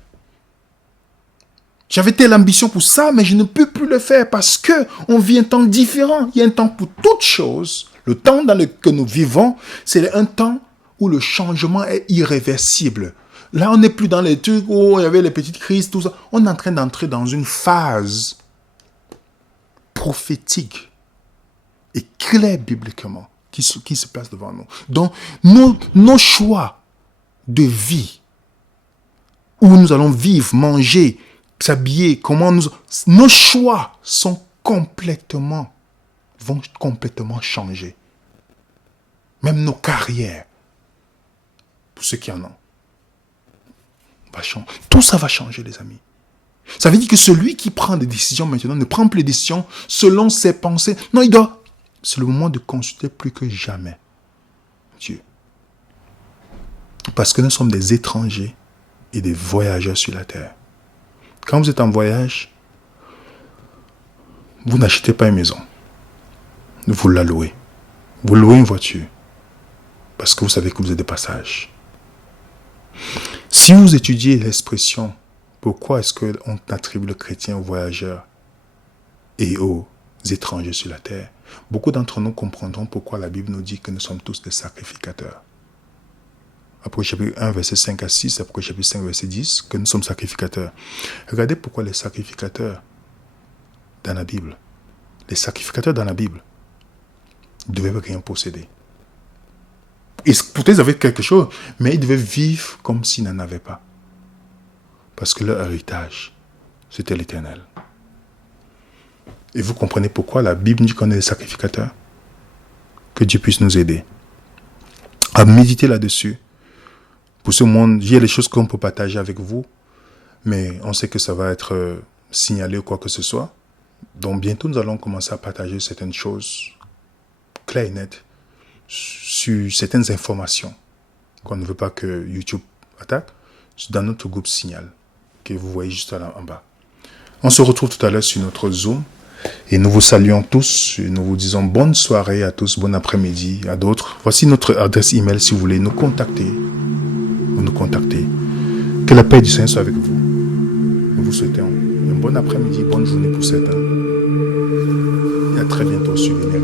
J'avais telle ambition pour ça, mais je ne peux plus le faire parce qu'on vit un temps différent. Il y a un temps pour toutes choses. Le temps dans lequel nous vivons, c'est un temps où le changement est irréversible. Là, on n'est plus dans les trucs où il y avait les petites crises, tout ça. On est en train d'entrer dans une phase prophétique et claire bibliquement qui se place devant nous. Donc, nos choix de vie, où nous allons vivre, manger, s'habiller, nos choix vont complètement changer. Même nos carrières, pour ceux qui en ont, va changer. Tout ça va changer, les amis. Ça veut dire que celui qui prend des décisions maintenant ne prend plus les décisions selon ses pensées. Non, c'est le moment de consulter plus que jamais Dieu. Parce que nous sommes des étrangers et des voyageurs sur la terre. Quand vous êtes en voyage, vous n'achetez pas une maison. Vous la louez. Vous louez une voiture. Parce que vous savez que vous êtes de passage. Si vous étudiez l'expression « Pourquoi est-ce qu'on attribue le chrétien aux voyageurs et aux étrangers sur la terre ?» Beaucoup d'entre nous comprendront pourquoi la Bible nous dit que nous sommes tous des sacrificateurs. Après chapitre 1, verset 5 à 6, après chapitre 5, verset 10, que nous sommes sacrificateurs. Regardez pourquoi les sacrificateurs dans la Bible, ne devaient rien posséder. Peut-être ils avaient quelque chose, mais ils devaient vivre comme s'ils n'en avaient pas. Parce que leur héritage, c'était l'Éternel. Et vous comprenez pourquoi la Bible dit qu'on est des sacrificateurs? Que Dieu puisse nous aider à méditer là-dessus. Pour ce monde, il y a des choses qu'on peut partager avec vous, mais on sait que ça va être signalé ou quoi que ce soit. Donc bientôt, nous allons commencer à partager certaines choses claires et nettes sur certaines informations qu'on ne veut pas que YouTube attaque dans notre groupe Signal, que vous voyez juste là en bas. On se retrouve tout à l'heure sur notre Zoom et nous vous saluons tous et nous vous disons bonne soirée à tous, bon après-midi à d'autres. Voici notre adresse email si vous voulez nous contacter. Que la paix du Seigneur soit avec vous. Nous vous souhaitons un bon après-midi, bonne journée pour certains. Et à très bientôt sur Vénère.